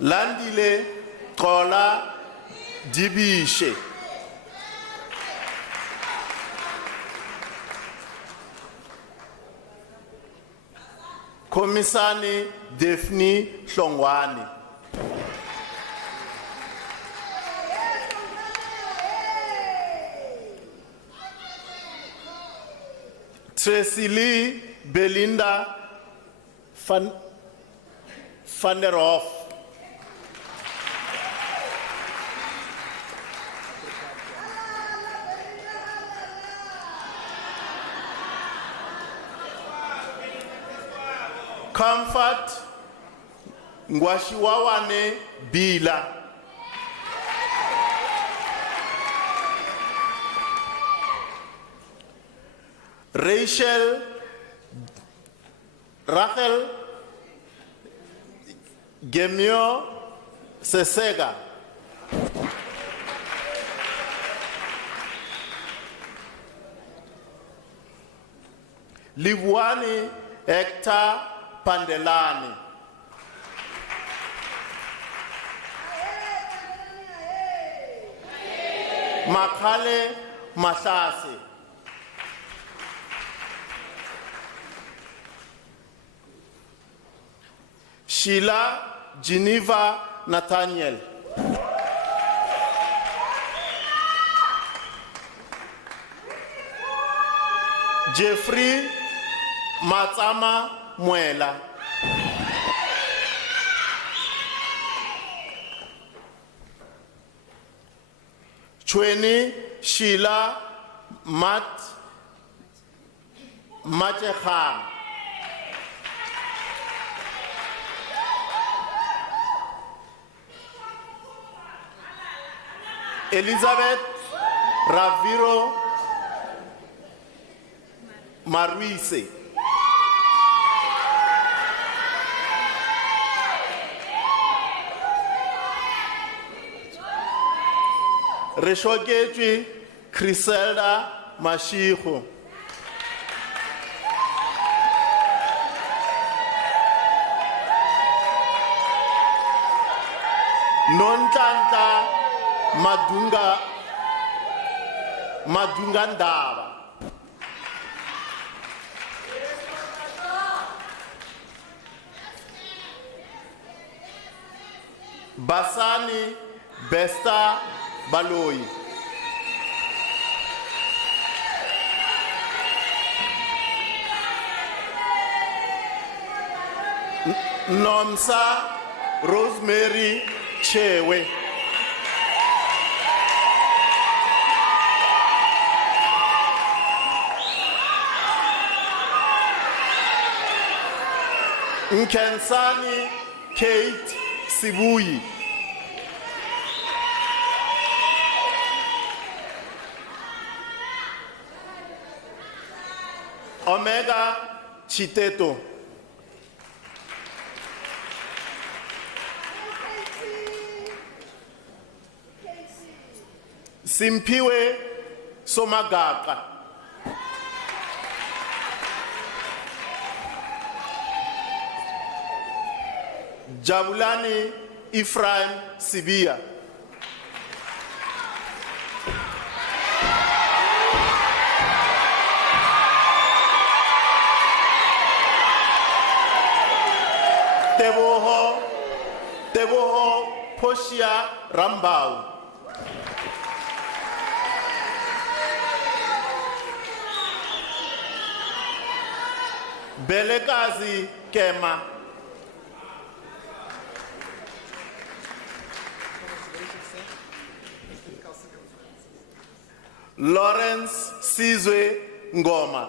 Landile Kola Dibishe. Komisani Defni Hlongwane. Tracy Lee Belinda van der Hof. Comfort Ngwashiwawane Bila. Rachel Rachel Gemio Sesega. Livwani Hector Pandelani. Makale Masasi. Sheila Geneva Nathaniel. Jeffrey Matsama Muela. Chweni Sheila Matechang. Elizabeth Raviro Maruise. Reshoketwi Criselda Mashiho. Nontanta Madunga Ndaba. Basani Besta Baloyi. Nomsa Rosemary Chewe. Nkensani Kate Sibuyi. Omega Chiteto. Simpiwe Somagaka. Jabulani Ephraim Sibia. Teboho Poshia Rambau. Belekazi Kema. Lawrence Sizwe Ngoma.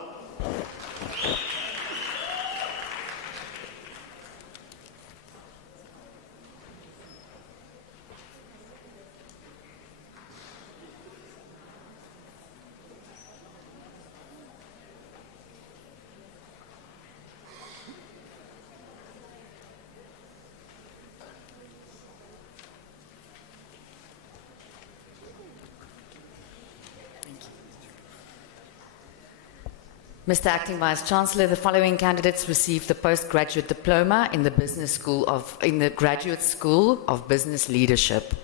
Mr. Acting Vice Chancellor, the following candidates received the postgraduate diploma in the Graduate School of Business Leadership.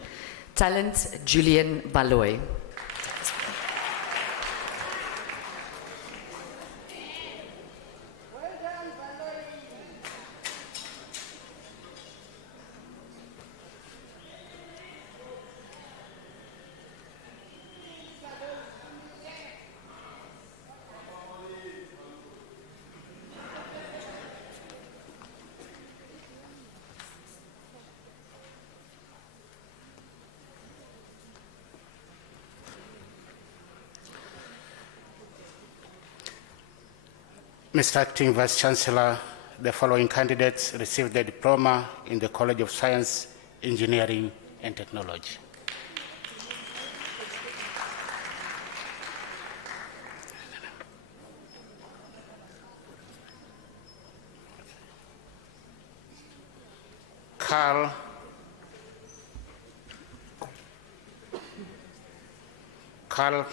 Talent, Julian Baloy. Mr. Acting Vice Chancellor, the following candidates received their diploma in the College of Science, Engineering and Technology. Carl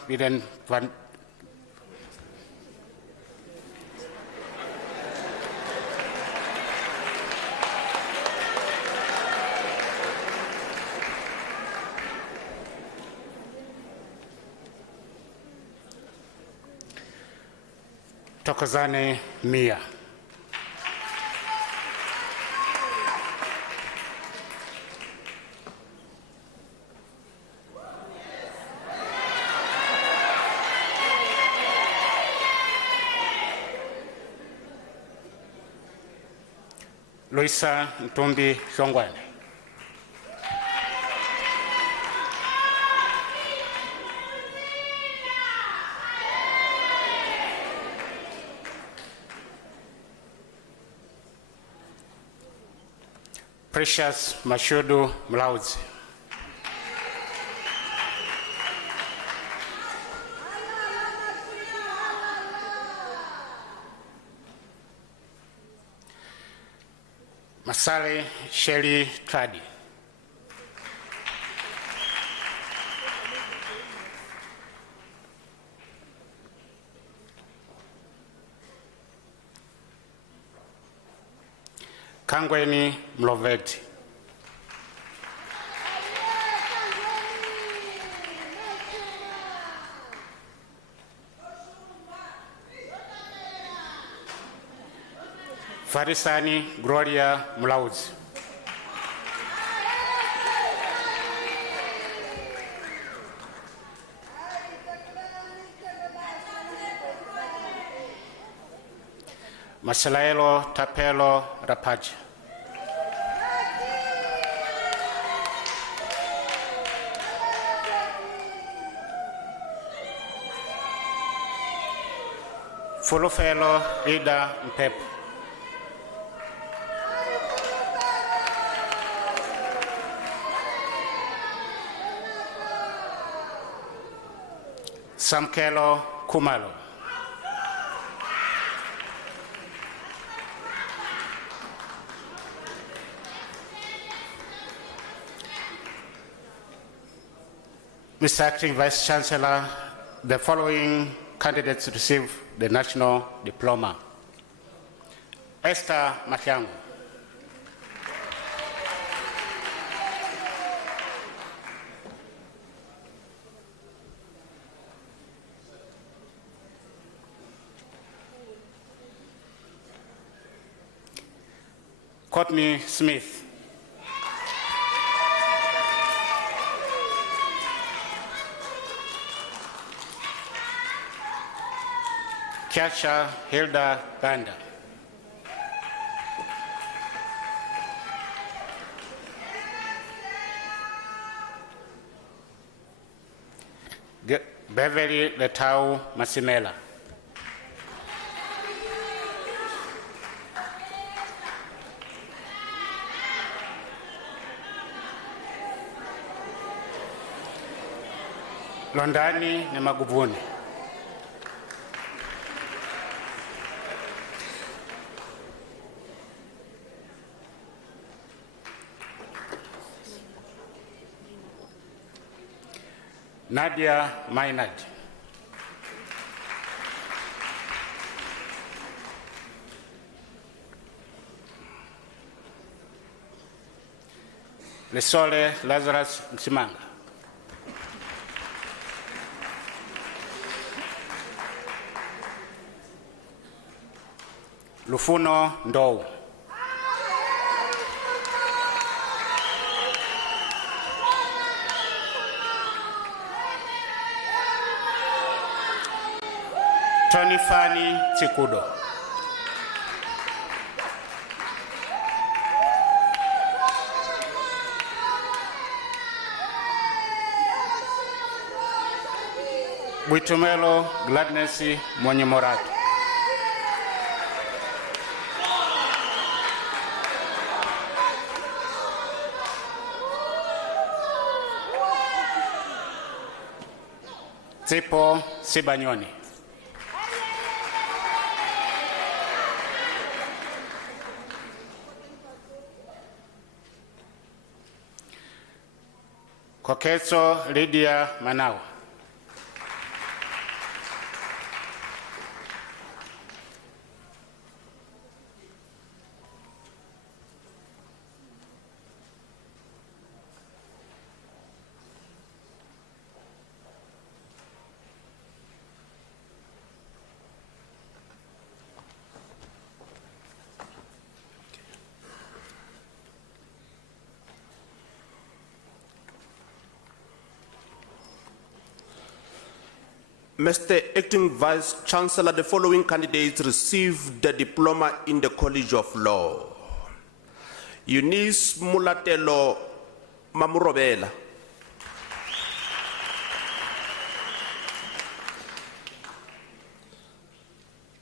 Biden van Tokozane Mia. Luisa Ntumbi Shongwane. Precious Mashudu Mlauzi. Masale Shelley Tradi. Kangweni Mloveti. Farisani Gloria Mlauzi. Masalaelo Tapelo Rapaji. Fulufelo Ida Mpep. Samkelo Kumalo. Mr. Acting Vice Chancellor, the following candidates receive the national diploma. Esther Makiango. Courtney Smith. Kiasha Hilda Ganda. Beverly Letau Masimela. Londani Nemagubuni. Nadia Maynard. Lesole Lazarus Msimanga. Lufuno Ndou. Tony Fani Tsikudo. Buitumelo Gladness Monyemorato. Tsipo Sibanyoni. Koketso Lydia Manau. Mr. Acting Vice Chancellor, the following candidates received the diploma in the College of Law. Eunice Mulatelo Mamurobela.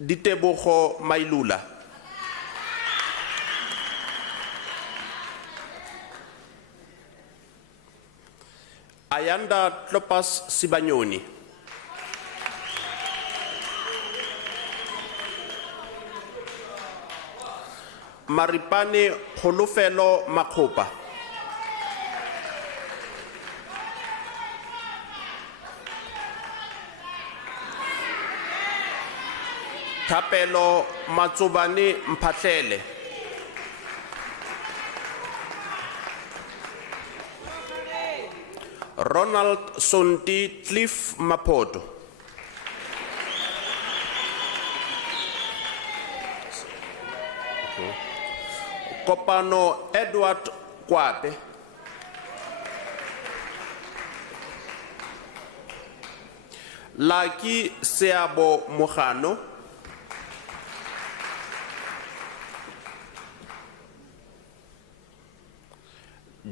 Ditebogo Mailula. Ayanda Tlopas Sibanyoni. Maripane Holofelo Makopa. Tapelo Matsubani Mpatlele. Ronald Sonti Cliff Mapoto. Kopano Edward Kwape. Laki Seabo Mohano.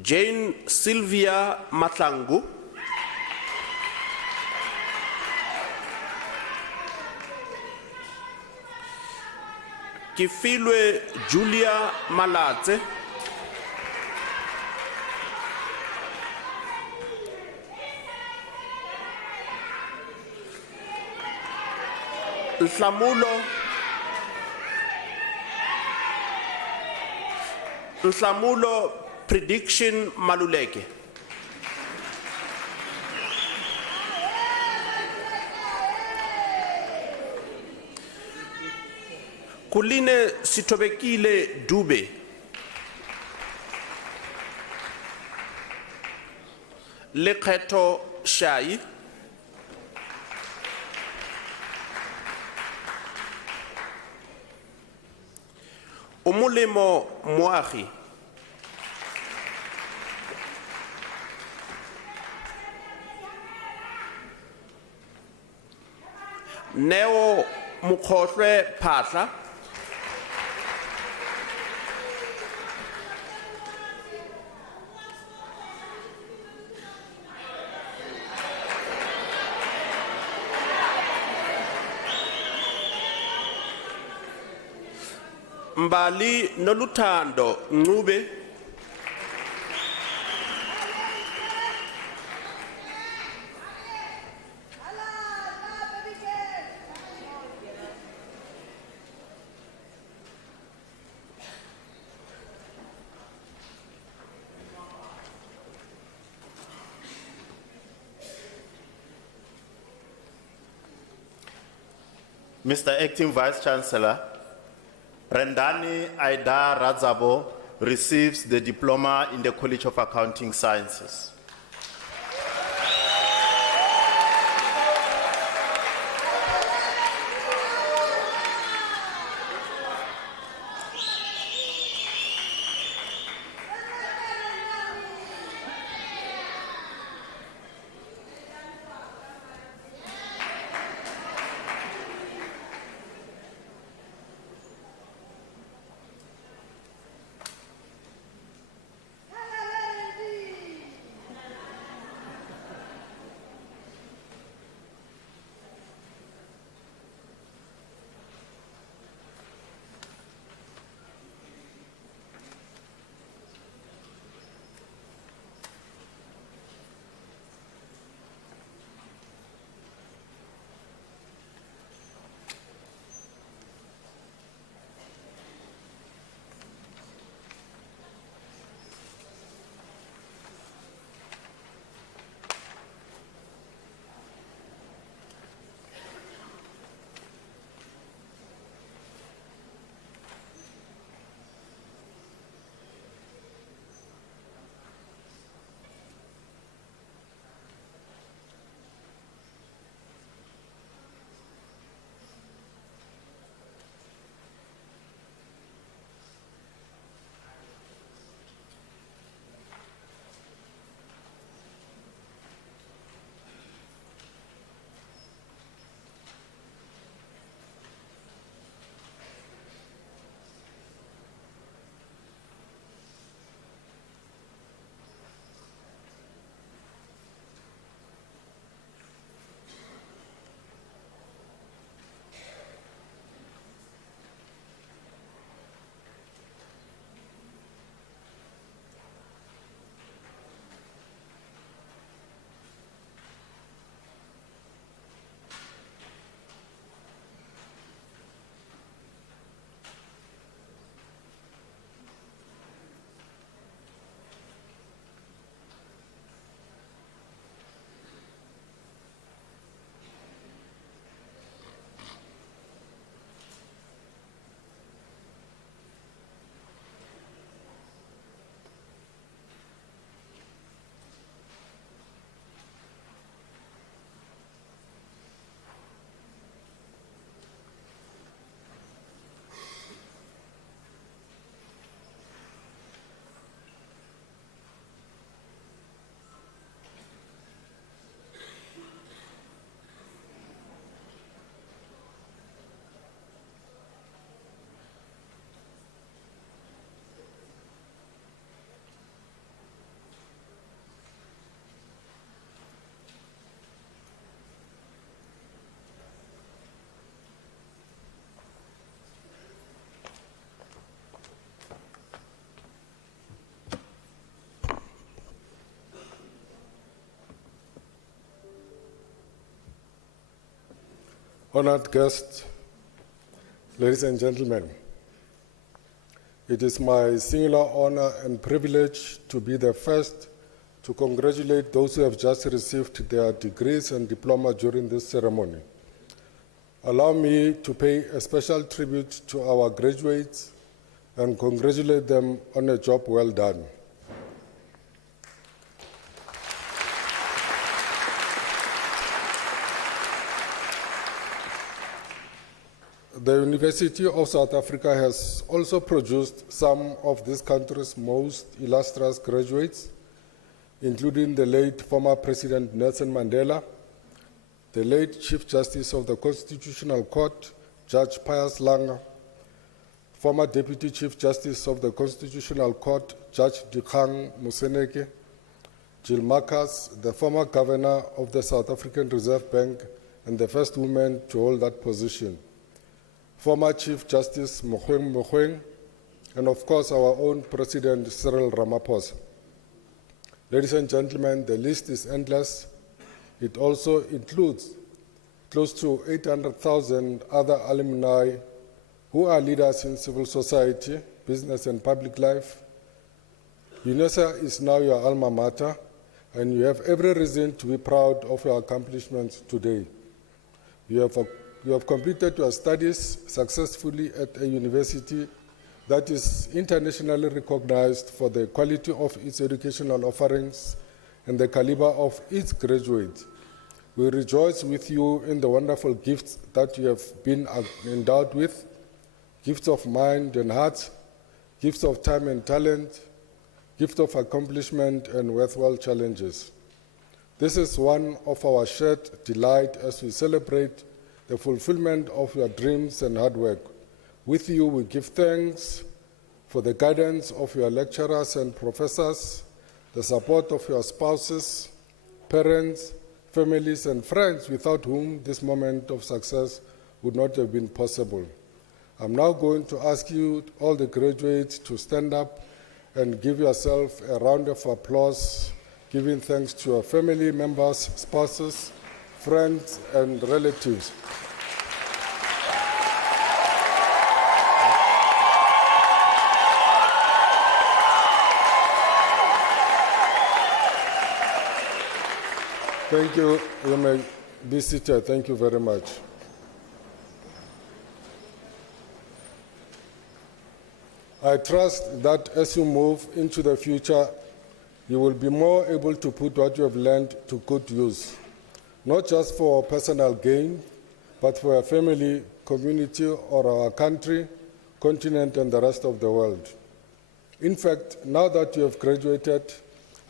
Jane Sylvia Matlangu. Kifilwe Julia Malatse. Nhlamulo Prediction Maluleke. Kuline Sitobekile Dube. Lekheto Shai. Omulemo Moahi. Neo Mukhohlwe Phahla. Mbali Noluthando Ncube. Mr. Acting Vice Chancellor, Rendani Aida Radzabo receives the diploma in the College of Accounting Sciences. Honored guests, ladies and gentlemen, it is my singular honor and privilege to be the first to congratulate those who have just received their degrees and diploma during this ceremony. Allow me to pay a special tribute to our graduates and congratulate them on a job well done. The University of South Africa has also produced some of this country's most illustrious graduates, including the late former President Nelson Mandela, the late Chief Justice of the Constitutional Court, Judge Pius Langa, former Deputy Chief Justice of the Constitutional Court, Judge Dikgang Moseneke, Jill Marcus, the former Governor of the South African Reserve Bank and the first woman to hold that position, former Chief Justice Mogoeng Mogoeng, and of course our own President Cyril Ramaphosa. Ladies and gentlemen, the list is endless. It also includes close to 800,000 other alumni who are leaders in civil society, business and public life. Unisa is now your alma mater, and you have every reason to be proud of your accomplishments today. You have completed your studies successfully at a university that is internationally recognized for the quality of its educational offerings and the caliber of its graduates. We rejoice with you in the wonderful gifts that you have been endowed with, gifts of mind and heart, gifts of time and talent, gift of accomplishment and worthwhile challenges. This is one of our shared delight as we celebrate the fulfillment of your dreams and hard work. With you, we give thanks for the guidance of your lecturers and professors, the support of your spouses, parents, families, and friends without whom this moment of success would not have been possible. I'm now going to ask you, all the graduates, to stand up and give yourself a round of applause, giving thanks to your family members, spouses, friends, and relatives. Thank you. You may be seated. Thank you very much. I trust that as you move into the future, you will be more able to put what you have learned to good use, not just for personal gain, but for your family, community, or our country, continent, and the rest of the world. In fact, now that you have graduated,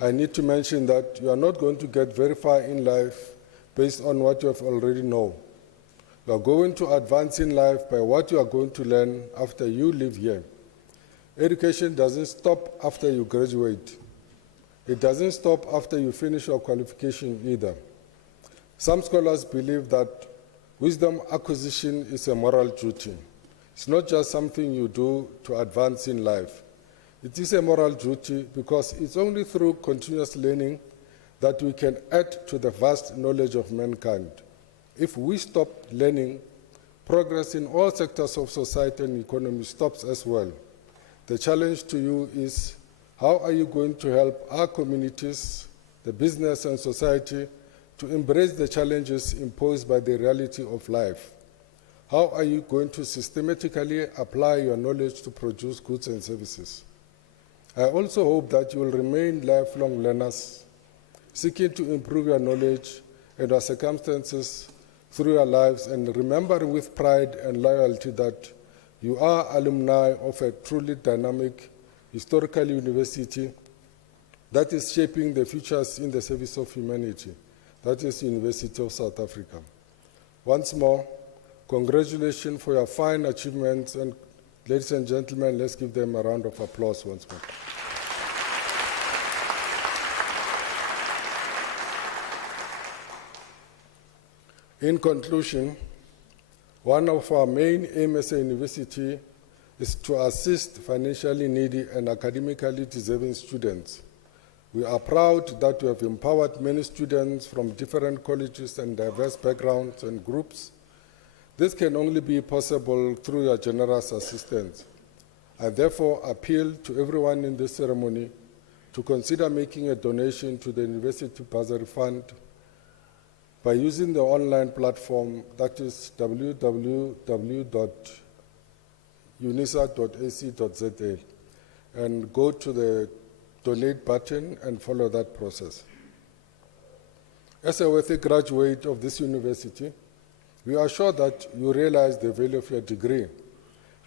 I need to mention that you are not going to get very far in life based on what you have already know. You are going to advance in life by what you are going to learn after you leave here. Education doesn't stop after you graduate. It doesn't stop after you finish your qualification either. Some scholars believe that wisdom acquisition is a moral duty. It's not just something you do to advance in life. It is a moral duty because it's only through continuous learning that we can add to the vast knowledge of mankind. If we stop learning, progress in all sectors of society and economy stops as well. The challenge to you is, how are you going to help our communities, the business and society, to embrace the challenges imposed by the reality of life? How are you going to systematically apply your knowledge to produce goods and services? I also hope that you will remain lifelong learners, seeking to improve your knowledge and your circumstances through your lives, and remembering with pride and loyalty that you are alumni of a truly dynamic historical university that is shaping the futures in the service of humanity. That is University of South Africa. Once more, congratulations for your fine achievements, and ladies and gentlemen, let's give them a round of applause once more. In conclusion, one of our main aims as a university is to assist financially needy and academically deserving students. We are proud that we have empowered many students from different colleges and diverse backgrounds and groups. This can only be possible through your generous assistance. I therefore appeal to everyone in this ceremony to consider making a donation to the University Bursary Fund by using the online platform, that is www.unisa.ac.za, and go to the donate button and follow that process. As a worthy graduate of this university, we are sure that you realize the value of your degree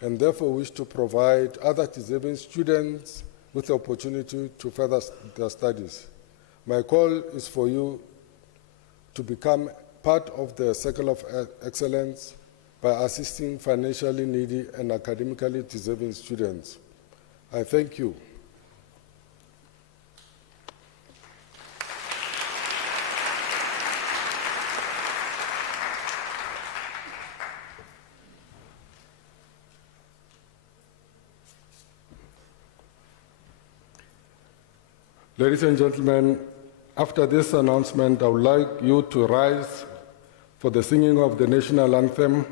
and therefore wish to provide other deserving students with the opportunity to further their studies. My call is for you to become part of the Circle of Excellence by assisting financially needy and academically deserving students. I thank you. Ladies and gentlemen, after this announcement, I would like you to rise for the singing of the national anthem,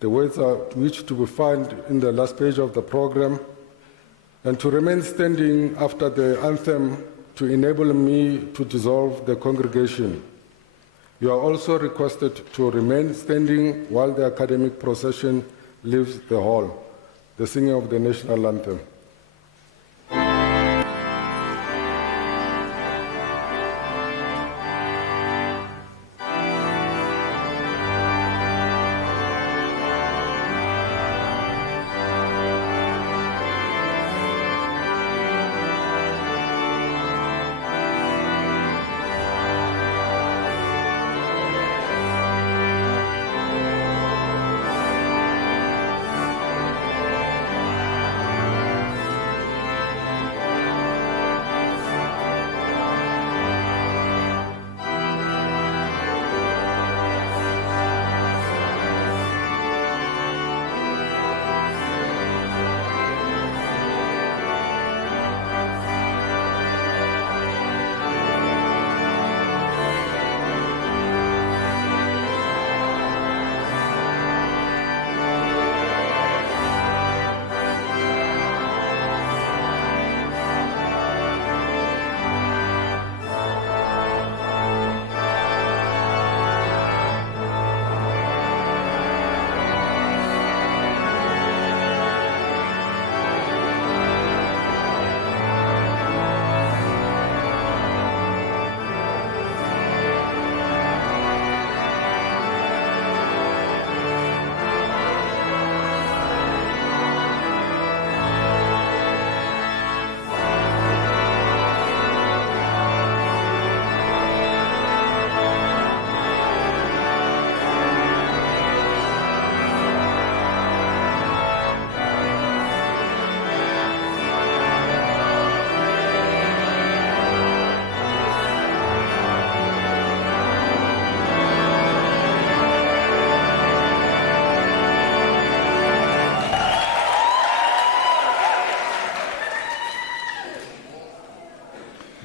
the words are which to be found in the last page of the program, and to remain standing after the anthem to enable me to dissolve the congregation. You are also requested to remain standing while the academic procession leaves the hall. the singing of the national anthem.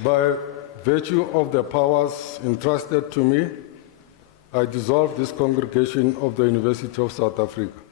By virtue of the powers entrusted to me, I dissolve this congregation of the University of South Africa.